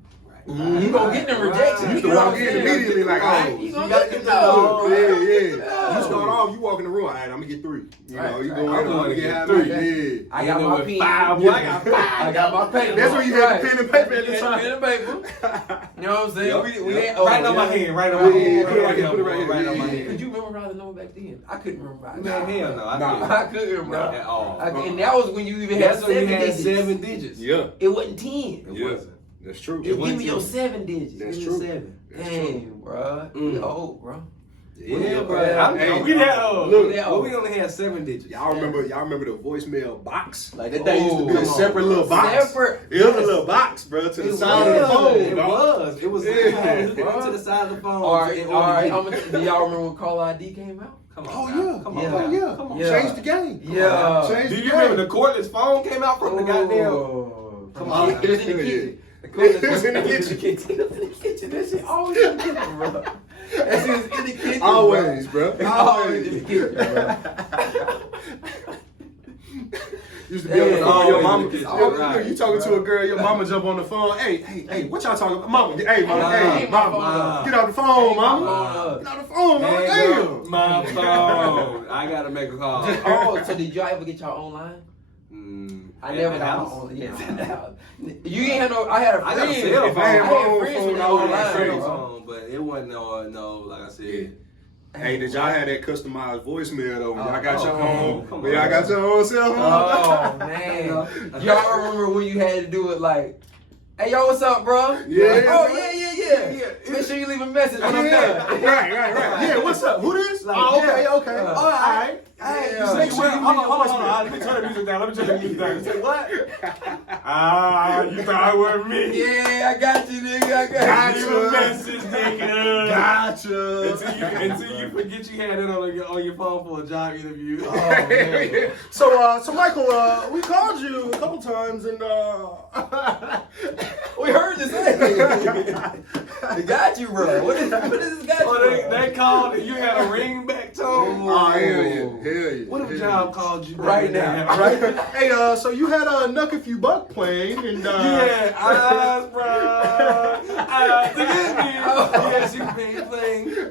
Mm-hmm. You gonna get them rejections. You used to walk in immediately like, oh, You gonna gotta get those. them. Yeah. You start off, you walk in the room, all right, I'm gonna get 3. You know, you go in, I'm gonna get 3. Yeah. I got my pen. I got my paper. That's when you had the pen and paper at the time. Pen and paper. You know what I'm saying? We ain't Right on my hand. Right on my hand. Put it right here. Put it right here. Right on my Could hand. you remember how to know back then? I couldn't remember. Man, hell no. I couldn't, bro. Not at all. And that was when you even had That's when you 7 had digits. 7 digits. Yeah. It wasn't 10. It wasn't. That's true. Just give me your 7 digits. That's Give me true. 7. Dang, bro. We old, bro. Yeah, bro. Hey, We that old. look, But we only had 7 digits. Y'all remember the voicemail box? Like that thing used to be come a on, separate little box. Separate. It was a little box, bro, to the side of the phone. dog. It was. Yeah. Hook it to the side of the phone. All right. Do y'all remember when Call ID came out? Come on. Oh now. yeah. Come on. Yeah. now. Oh yeah. Come on. Yeah. Changed the game. Yeah. Changed Do the you game. remember the cordless phone came out from the goddamn? Come on. It was in the kitchen. It was in the kitchen. It was in the kitchen. That shit always in the kitchen, bro. That shit was in the kitchen. Always, bro. Always in the kitchen, bro. Used to be on the phone. Your mama. Right. You talking to a girl, your mama jump on the phone. Hey, what y'all talking about? Mama, mama, get off the phone, mama. Get off the phone, mama. Damn. My phone. I gotta make a call. Oh, so did y'all ever get your own line? I never got my own. Yeah, you ain't have no. I had a friend. I got a cell If I had my own friends phone, with I their would own have line. crazy. phone, but it wasn't no. Like I said. Hey, did y'all have that customized voicemail though? When y'all got Oh, your come on, own. come When y'all on. got your own cell phone. Oh man, y'all remember when you had to do it like, "Hey yo, what's up, bro?" Yeah. Like, oh yeah. Make sure you leave a message when I'm Yeah, done. right. Yeah, what's up? Who this? Like, Oh, okay. yeah. All right. Yeah. Make sure you Hold on. Let me turn the music down. You say what? You thought I wasn't me. Yeah, I got you, nigga. I got Leave you. a message, nigga. Gotcha. Until you forget you had it on your phone for a job interview. Oh, man. So Michael, we called you a couple times and We heard you say it. They got you, bro. What is this got you, bro? They called and you had a ring back tone. Oh, Hell yeah. What if job called you Right now. right? Hey, so you had a Knuck If You Buck playing and Yeah, eyes, bro. Eyes to get me. Yes, you been playing.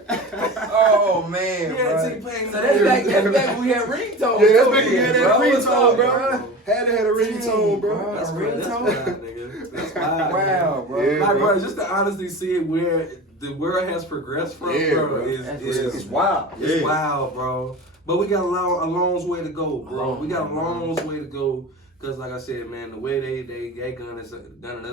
Oh man, Yeah, bro. T-Pain. So that's back when we had ringtones. Yeah, that's too, back when you had that bro. What's ringtone, up, bro. Had to have a ringtone, bro. That's That's ringtone. wild, nigga. That's wild. Wow, bro. Yeah, Like, bro, just to honestly see it where the world has progressed from, Yeah, bro, bro. is wild. it's wild, bro. But we got a long way to go, bro. We got a long way to go. Cause like I said, man, the way they gunning us down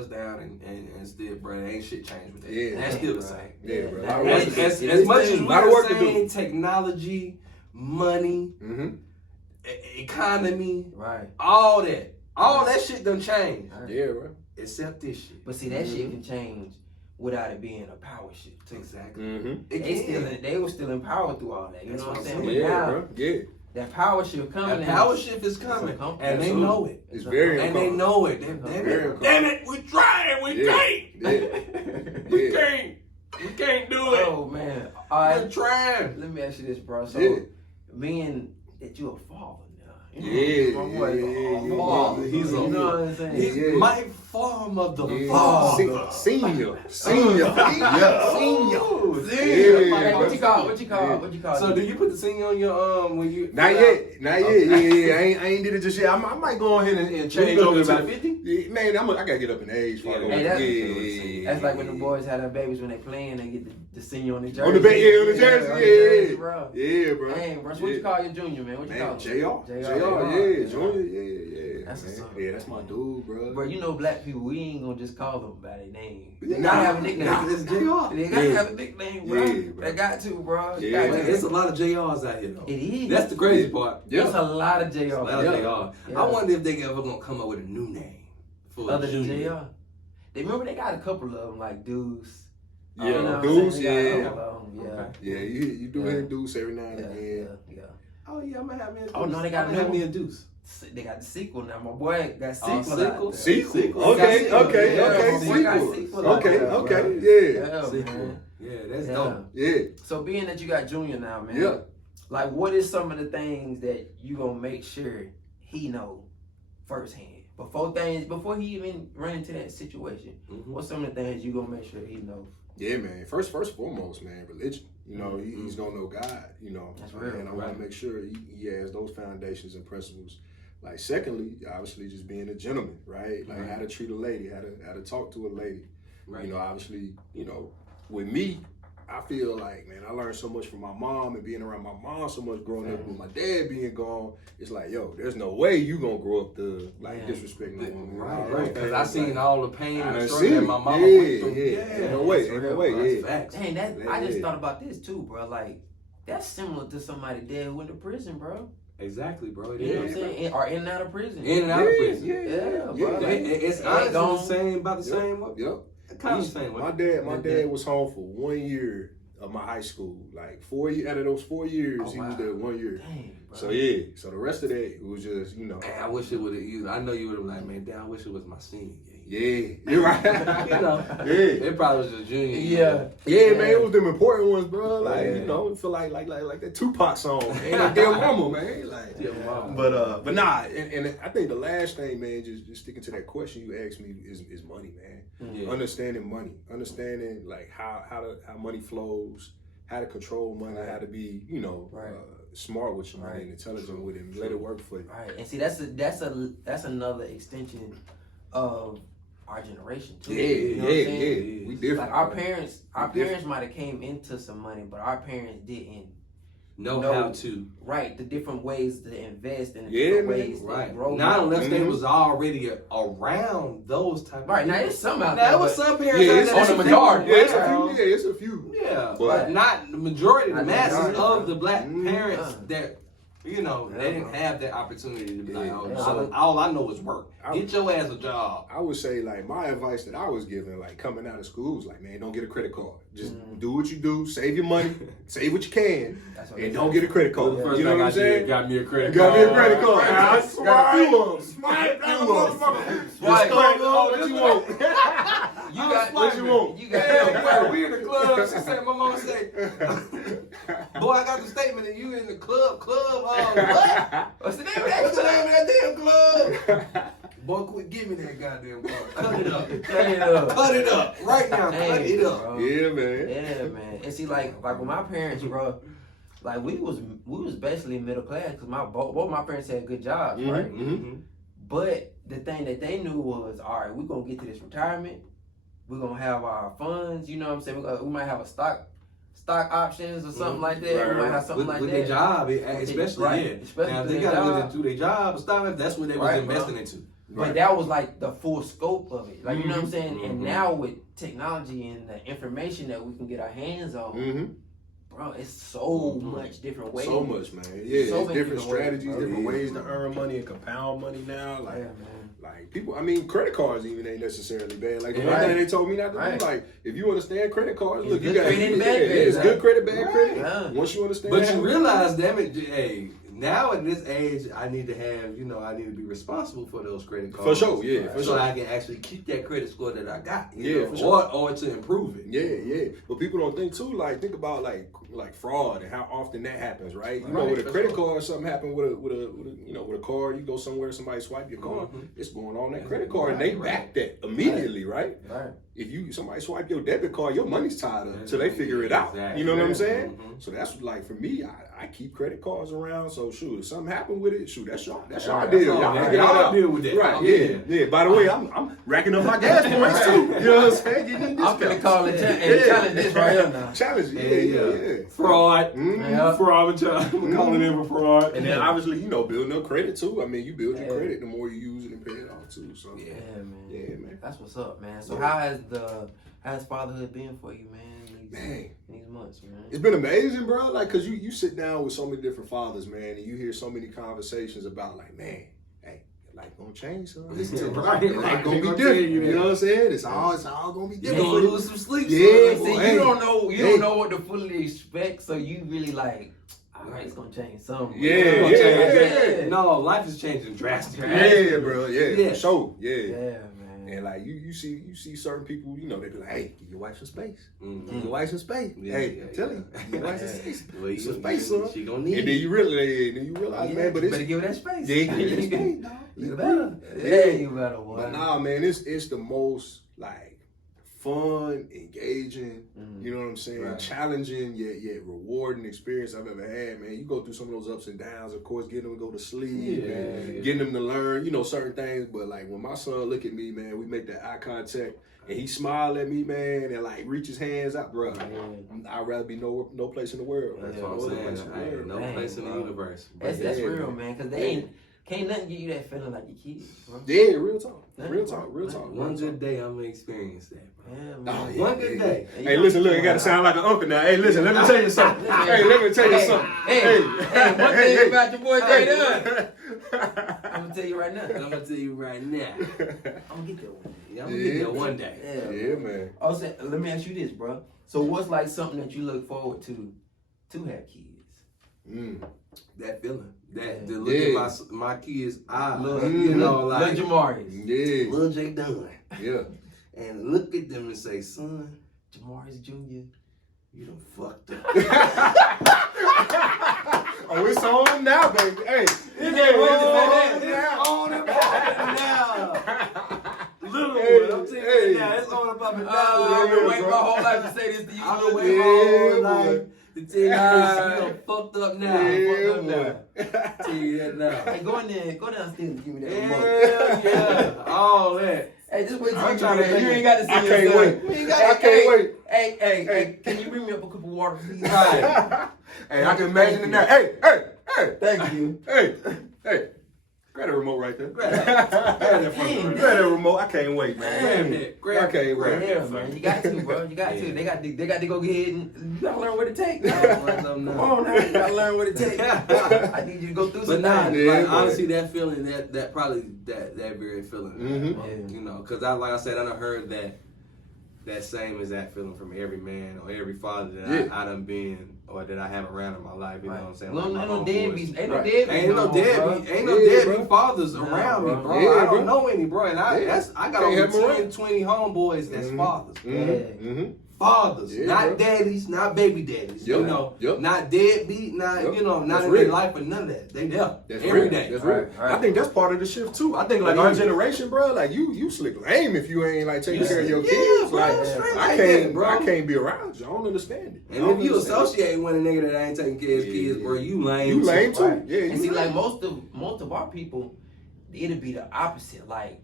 and still, bro, ain't shit changed with that. Yeah. That's still the same. Yeah, bro. That- As much as a lot of we're work to do. saying technology, money, Mm-hmm. economy, Right. all that shit done changed. Yeah, bro. Except this shit. But see, that shit can change without it being a power shift. Too. Exactly. Mm-hmm. They were still empowered through all that. You That's know what I'm what saying? I'm But saying. Yeah, now bro. Yeah. that power shift coming. That power shift is coming, It's uncomfortable. and they Absolutely. know it. It's very And they uncomfortable. know it. Damn it, we trying, we Yeah. can't, we Yeah. can't do it. Oh man. All We're right. trying. Let me ask you this, bro. So, Yeah. being that you're a father now, Yeah, my boy, yeah, father. He's you a- know what I'm saying? He's Yeah. my form of the Yeah. father. Senior. Yeah. Yeah, What you call? What you call? Yeah. What you call? So do you put the senior on your when you? Not yet. Yeah. I ain't did it just yet. I might go ahead and change over to about the 50. Yeah, man, I gotta get up in age. before I go. Hey, Yeah. that's like when the boys have their babies when they playing, they get the senior on the jersey. On the back, yeah, on the jersey, yeah. bro. Yeah, bro. Dang, bro. So what you call your junior, man? What you call Man, him? JR, JR. Junior, yeah. That's man. what's up. Yeah, that's my dude, bro. Bro, you know black people, we ain't gonna just call them by their name. They Nah. gotta have a nickname. It's JR. They gotta Yeah. have a nickname, bro. Yeah, bro. They got to, bro. Yeah. It's a lot of JRs out here though. It is. That's the crazy part. There's a lot of JR. A lot of Yeah. JR. Yeah. I wonder if they ever gonna come up with a new name for Other than junior. JR. They remember they got a couple of them like Deuce. Yeah, You know what I'm Deuce, saying? They got a yeah. couple of 'em, Okay. Yeah, you do Yeah. hear Deuce every now and Yeah, again. yeah. Oh yeah, I'm gonna have me a deuce. Oh, no, they got I'm gonna have new- me a deuce. They got the sequel now. My boy got Oh, sequel. sequel? out there. Sequel. Got Okay, sequel. okay, Yeah, okay. my boy got Sequel. sequel out Okay, there, bro. okay, yeah. Yeah, Sequel. man. Yeah, that's Yeah. dope. Yeah. So being that you got Junior now, man. Yeah. Like, what is some of the things that you gonna make sure he know firsthand before he even run into that situation? Mhm. What's some of the things you gonna make sure he knows? Yeah, man. First and foremost, man, religion. You know, he's gonna know God. You know, That's real, and I want right. to make sure he has those foundations and principles. Like, secondly, obviously, just being a gentleman, right? Like, Right. how to treat a lady, how to talk to a lady. Right. You know, obviously, with me, I feel like, man, I learned so much from my mom and being around my mom so much growing up with my dad being gone. It's like, yo, there's no way you gonna grow up to like Yeah. disrespect no woman. Right. Because I seen all the pain I and done struggle seen that it. my mama Yeah, went through. yeah. No way, That's ain't real, no way, bro. That's yeah. facts. Dang, that I just Yeah. thought about this too, bro. Like, that's similar to somebody dead who went to prison, bro. Exactly, bro. It You know what I'm is. saying? Or in and out of prison. In and out of prison. Yeah, bro. It's They honestly gone. the same, about the same. Yep. Kind of the same. My dad was home for 1 year of my high school. Like 4 years out of those 4 years, Oh, he was wow. there 1 year. Dang, bro. So yeah, so the rest of that it was just Man, I wish it would have. I know you would have like, man, damn, I wish it was my senior year. Yeah, you're right. You know, Yeah. it probably was just junior Yeah. year. Yeah, man, it was them important ones, bro. Like, Yeah. it feel like that Tupac song. Ain't no damn mama, man. Like, Yeah, mama. but nah, and I think the last thing, man, just sticking to that question you asked me is money, man. Yeah. Understanding money, understanding like how money flows, how to control money, how to be, Right. smart with your money Right. and intelligent with it, and let it work for you. Right, and see that's another extension of our generation too. Yeah, You know what I'm saying? yeah. We different. Like our bro. parents might have came into some money, but our parents didn't know how to. Right, the different ways to invest and the Yeah, different man. ways Right. to grow. Not unless Mm-hmm. they was already around those type of Right, now people. there's some out Now, there. there was but- some parents Yeah, out it's there on that the they majority. were Yeah, it's a around. few. Yeah, it's a few. Yeah, But- but not the majority, the Not the masses majority, of bro. the black Mm. parents that, you know, Yeah, they didn't bro. have that opportunity to be like, Yeah. oh, Yeah. so all I know is work. Get your ass a job. I would say like my advice that I was given like coming out of school was like, man, don't get a credit card. Just do what you do, save your money, save what you can, That's what and they don't say. get a credit card. First You know thing what I I'm did, saying? got me a credit Got card. me a credit card. I Got a few of them. Swipe, Few of them. Swipe. What you want? You got What you want? You got Yeah, we in the club. She said, my mama said, boy, I got the statement and you in the club, what? What's the name of What's the that? name of that damn club? Boy, quit giving me that goddamn card. Cut it up. Cut it up. Cut it up. Right now, cut Hey, it up. bro. Yeah, man. Yeah, man. And see, like with my parents, bro, like we was basically middle class because both my parents had good jobs, right? Mm-hmm. But the thing that they knew was, all right, we're gonna get to this retirement. We're gonna have our funds. You know what I'm saying? We might have a stock options or something like that. Right, we might right. have something like with that. their job, especially, Right. yeah. Especially now, if with they their got to job. look into their job and stuff, that's what they was Right, investing bro. into. But that was like the full scope of it. Like, you know what I'm saying? And Mhm. now with technology and the information that we can get our hands on, Mm-hmm. bro, it's so much different ways. So much, man. Yeah, So it's many different different strategies, ways, bro. different Different ways ways to earn money and compound money now. Yeah, Like, man. Like people, I mean, credit cards even ain't necessarily bad. Like the Right. one thing they told me not to Right. do. Like if you understand credit cards, It's look, you good got credit and bad yeah, credit, it's right? good credit, bad Right. credit. Yeah. Once you understand, But how you it- realize, damn it, hey, now at this age, I need to have, I need to be responsible for those credit cards. For sure, yeah, for so sure. I can actually keep that credit score that I got. Yeah, for sure. Or to improve it. Yeah. But people don't think too. Like think about like fraud and how often that happens, right? You know, Right, with a for credit sure. card, something happened with a card. You go somewhere, somebody swipe your card, it's going on that credit card, and they back that immediately, right? Right. If somebody swipe your debit card, your money's tied up until they figure it out. Exactly. You know what I'm saying? Mhm. So that's like for me, I keep credit cards around. So shoot, if something happened with it, shoot, that's y'all That's deal. all, Y'all man. figure it Y'all out. deal with that. Right? Yeah. Yeah. By the way, I'm racking up my gas points too. You know what I'm saying? Getting I'm discounts. finna call it and challenge this right here now. Challenge. Yeah. Fraud. Mhm. Yeah. Fraud, I'm calling in for fraud. And then obviously, building up credit too. I mean, you build your Yeah. credit the more you use it and pay it off too. So Yeah, man. Yeah, man. That's what's up, man. So Yeah. how's fatherhood been for you, man? These months, man. It's been amazing, bro. Like, cause you sit down with so many different fathers, man, and you hear so many conversations about like, man, hey, life gonna change, son. Listen to me. Right, Life right. gonna They be gonna different. tell you You that. know what I'm saying? It's all gonna be You different. gonna lose some sleep. Yeah, son. See, Hey. you don't know Hey. what to fully expect, so you really like, all right, it's gonna change something. Yeah, It's gonna change. yeah. No, life is changing drastically. Yeah, bro. Yeah, Yeah. for sure. Yeah. Yeah, man. And like you see certain people, they be like, hey, give your wife some space. Mhm. Give your wife some space. Yeah, hey, yeah, I'm telling yeah. you, give your wife some space. Well, you- Some space, son. She gonna need And then it. you realize, man, but you it's better give her that space. yeah, give it space, dog. You better. Yeah, you better. Boy. But nah, man, it's the most like fun, engaging, you know what I'm saying, Right. challenging yet rewarding experience I've ever had, man. You go through some of those ups and downs, of course, getting them to go to sleep, Yeah. and getting them to learn, certain things. But like when my son look at me, man, we make that eye contact, and he smile at me, man, and like reach his hands out, bro. I'd rather be no place in the world. That's man. what I'm No other saying. place in the Hey, world. no Dang, place in the bro. universe. That's Yeah, real, man. man. Cause Yeah. can't nothing give you that feeling like your kids, bro. Yeah, real talk. Yeah, Real talk. Real yeah. talk. One good day, I'm gonna experience that, bro. Yeah, Oh, man. yeah, One good day. Hey, listen, look, it gotta sound like an uncle now. Hey, listen, let me tell you something. Hey, let me tell you something. Hey, one thing about your boy Jay Dunn. Hey. I'm gonna tell you right now. I'm gonna tell you right now. I'm gonna get there one day. Yeah, I'm gonna get there one day. Yeah. Yeah, man. Also, let me ask you this, bro. So, what's like something that you look forward to have kids? That feeling, to look Yeah. at my kids' eyes, Little like Jamaris. Yeah. Lil J Dunn, Yeah. and look at them and say, son, Jamaris Jr. you done fucked up. Oh, it's on now, baby. Hey, on and popping now. Little Hey, one, I'm telling hey. you now, it's on and popping now. I've been waiting my whole life to say this to you. I've been Lil waiting J. my whole Yeah, life to tell you this. You done fucked up now. Yeah, Fucked up now. Tell you that now. Hey, go in there, go downstairs and give me that remote. Yeah, all that. Hey, just wait till I'm you trying to do think. You ain't got to see I your can't son. wait. You ain't got- I can't wait. Hey, can you bring me up a cup of water, please? Hey, I can imagine it now. Hey. Thank you. Hey. Grab the remote right there. Grab that remote. I can't wait, man. I can't wait. Yeah, man. You got to, bro. You got to. They got to go ahead and you gotta learn what it takes. Come on now. You gotta learn what it takes. I need you to go through But some nah, things. like, honestly, that feeling, that probably that very feeling, Mm-hmm. you know, because like I said, I done heard that same exact feeling from every man or every father that I done been or that I have around in my life. You know what I'm saying? Well, Like ain't my no homeboys. deadbeats. Ain't no deadbeats. Ain't no deadbeat fathers around me, bro. Yeah, I don't bro. know any, bro. And I got Can't over have 'em 10, around. 20 homeboys that's fathers. Mm-hmm. Fathers, Yeah, not bro. daddies, not baby daddies. Yep. You know, Yep. not deadbeat, not Yep. you know, not That's in real. their life or none of that. They there That's every real. day. That's real. Right. I think that's part of the shift too. I think like our generation, bro, like you slick lame if you ain't like taking care of your kids. bro, Like straight I like can't, that, bro. I can't be around you. I don't understand it. I And don't if you understand it. associate with a nigga that ain't taking care of his kids, bro, you lame. You lame too. Right. Yeah, And you see, lame. like most of our people, it'll be the opposite. Like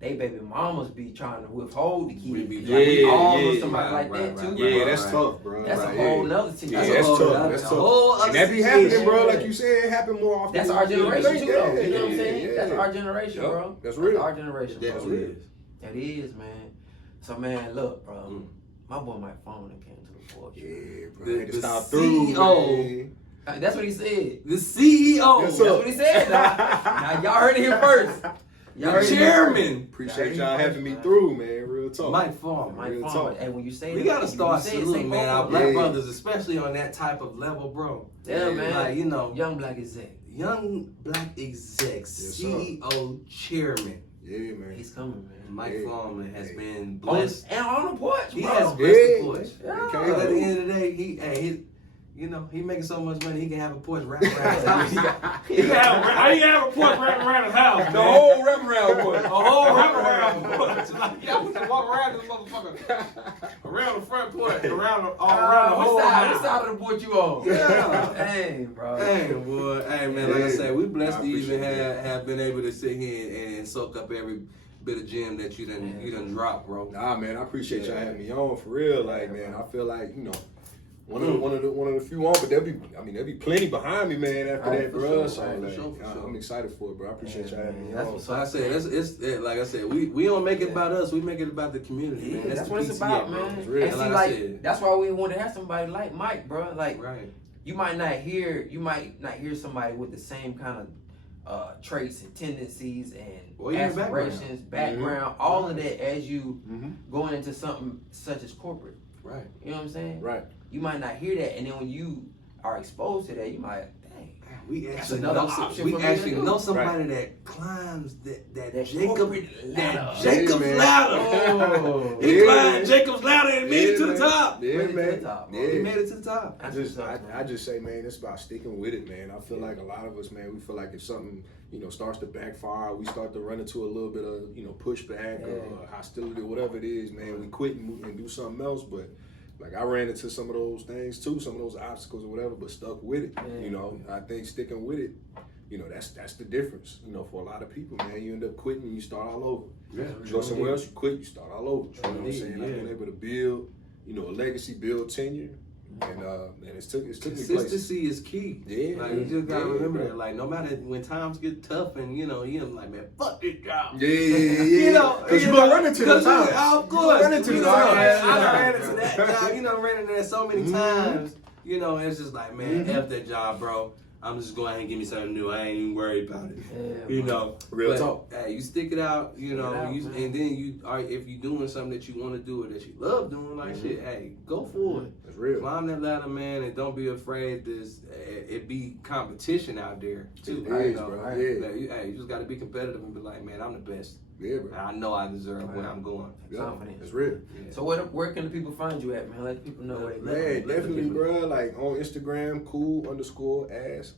they baby mamas be trying to withhold the kids. We be- Like, we Yeah, all know yeah, somebody like right, that too. right, Yeah, bro. that's Right. tough, bro. That's Right, a whole yeah. nother Yeah, situation. that's whole tough. other- That's a tough. whole other And that be happening, situation. bro. Like you said, it happen more often. That's than our you generation think. too, though. You know what I'm Yeah, saying? yeah, That's yeah. our generation, Yep. bro. That's real. our generation, That bro. definitely is. That is, man. So, man, look, bro. My boy Mike phone and came to the porch. Yeah, bro. The- Had to the stop through, CEO. man. That's what he said. The CEO, Yes, That's sir. what he said. Now y'all heard it here first. Y'all heard the it here chairman, Appreciate y'all having me through, man. Real talk. Mike first. Farmer. Mike Real phone. talk. Hey, when you say We that, gotta when start you say it, saluting, say man, our phone. black Yeah. brothers, especially on that type of level, bro. Yeah, man. Like, you know, Young black exec. young black exec, sir. CEO, chairman, Yeah, man. He's coming, man. Mike Yeah. Farmer has been On, blessed. and on the porch, He bro. has blessed the porch. Yeah. Okay. But at the end of the day, he you know, he making so much money, he can have a porch right around his house. How you have a porch wrapped around his house? The whole wraparound porch. A whole wraparound porch. Like, yeah, we can walk around this motherfucker. Around the front porch, around the whole What house. side of the porch you on? Yeah. Dang, bro. Hey, boy. Hey, man, like I say, we blessed I to even appreciate have been able to sit here and soak up every bit of gem that you done dropped, bro. Nah, man, I appreciate y'all having me on for real. Like, man, I feel like one of the few on, but there'll be plenty behind me, man. After Right, that, for bro. sure, So right, like, for sure. I'm excited for it, bro. I appreciate y'all having me That's on. what's So I said, it's like I said, we don't make it about us, we make it about the community, man. Yeah, that's the what it's PTA, about, bro. man. It's real. And And see, like I like, said, that's why we want to have somebody like Mike, bro. Like, right. you might not hear somebody with the same kind of traits and tendencies Or and even aspirations, background, all of that as you Mhm. going into something such as corporate. Right. You know what I'm saying? Right. You might not hear that, and then when you are exposed to that, you might, dang. We That's actually another know, option we for me to actually do. know somebody that climbs that That Jacob corporate ladder. that Jacob's Yeah, man. ladder. Oh. He Yeah, climbed man. Jacob's ladder and made it to the man. top. Yeah, Made it to man. the top, bro. He Yeah. made it to the top. That's I just, what's up, man. I just say, man, it's about sticking with it, man. I feel like a lot of us, man, we feel like if something, starts to backfire, we start to run into a little bit of, pushback or hostility or whatever it is, man. We quit and do something else. But like I ran into some of those things too, some of those obstacles or whatever, but stuck with it. I think sticking with it, that's the difference. For a lot of people, man, you end up quitting and you start all over. Yeah, You go somewhere else, you quit, you start all over. You know what I'm Indeed, saying? yeah. I've been able to build, a legacy, build tenure, and it took me places. Consistency is key. Yeah, Like you just gotta yeah, remember bro. that. Like no matter when times get tough and you're like, man, fuck this job. Yeah. Because you gonna run into those times. Of course. run into You those know, times. I ran into that job. Ran into that so many times. It's just like, man, F that job, bro. I'm just going ahead and give me something new. I ain't even worried about it. Real But, talk. Hey, you stick it out, out, man. and then you are if you're doing something that you want to do or that you love doing, like shit, hey, go for it. That's real. Climb that ladder, man, and don't be afraid. It be competition out there too. It right? is, bro. Yeah. Hey, you just got to be competitive and be like, man, I'm the best. Yeah, bro. And I know I deserve where I'm going. Yeah, Confidence. that's real. Yeah. So where can the people find you at, man? Let people know where they Man, live. definitely, bro. Like on Instagram, cool_ass_ice.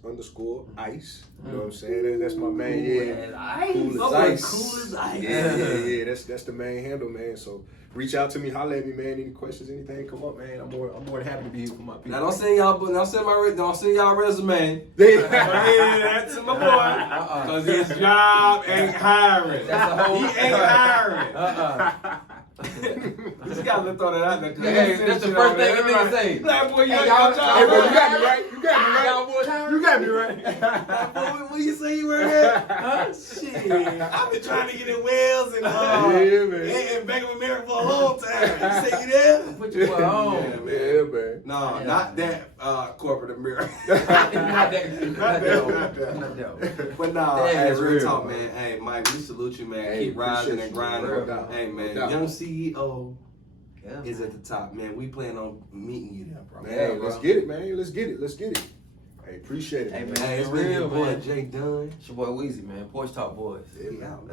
You know what I'm saying? That's my main. Yeah. Cool as ice. Cool as ice. Yeah. That's the main handle, man. So reach out to me, holler at me, man. Any questions, anything, come up, man. I'm more than happy to be here for my people. Now don't send y'all y'all resume. Yeah, that's my boy. Cause his job ain't hiring. That's a whole. He ain't hiring. Just gotta throw that out there. Hey, that's the first thing a nigga say. Like, boy, you Hey, got y'all- your Hey, bro, job. you got me right. You got me right. Y'all boys hiring? You got me right. Boy, what you say you were at? Huh? Shit. I've been trying to get in Wells and Yeah, man. and Bank of America for a long time. You say you there? Put your foot on. Yeah, man. No, not that corporate America. Not that. Not that. Not that. But nah, Damn, hey, that's real real, talk, man. man. Hey, Mike, we salute you, man. Hey, Keep rising appreciate and you, grinding. no doubt. Hey, man, No doubt. young CEO Yeah. is at the top, man. We plan on meeting you there, bro. Man, Yeah, let's bro. get it, man. Let's get it. Let's get it. Hey, appreciate it, Hey, man. man. Hey, it's Real, been your boy man. Jay Dunn. It's your boy Weezy, man. Porch Talk Boys. Yeah, We man. out.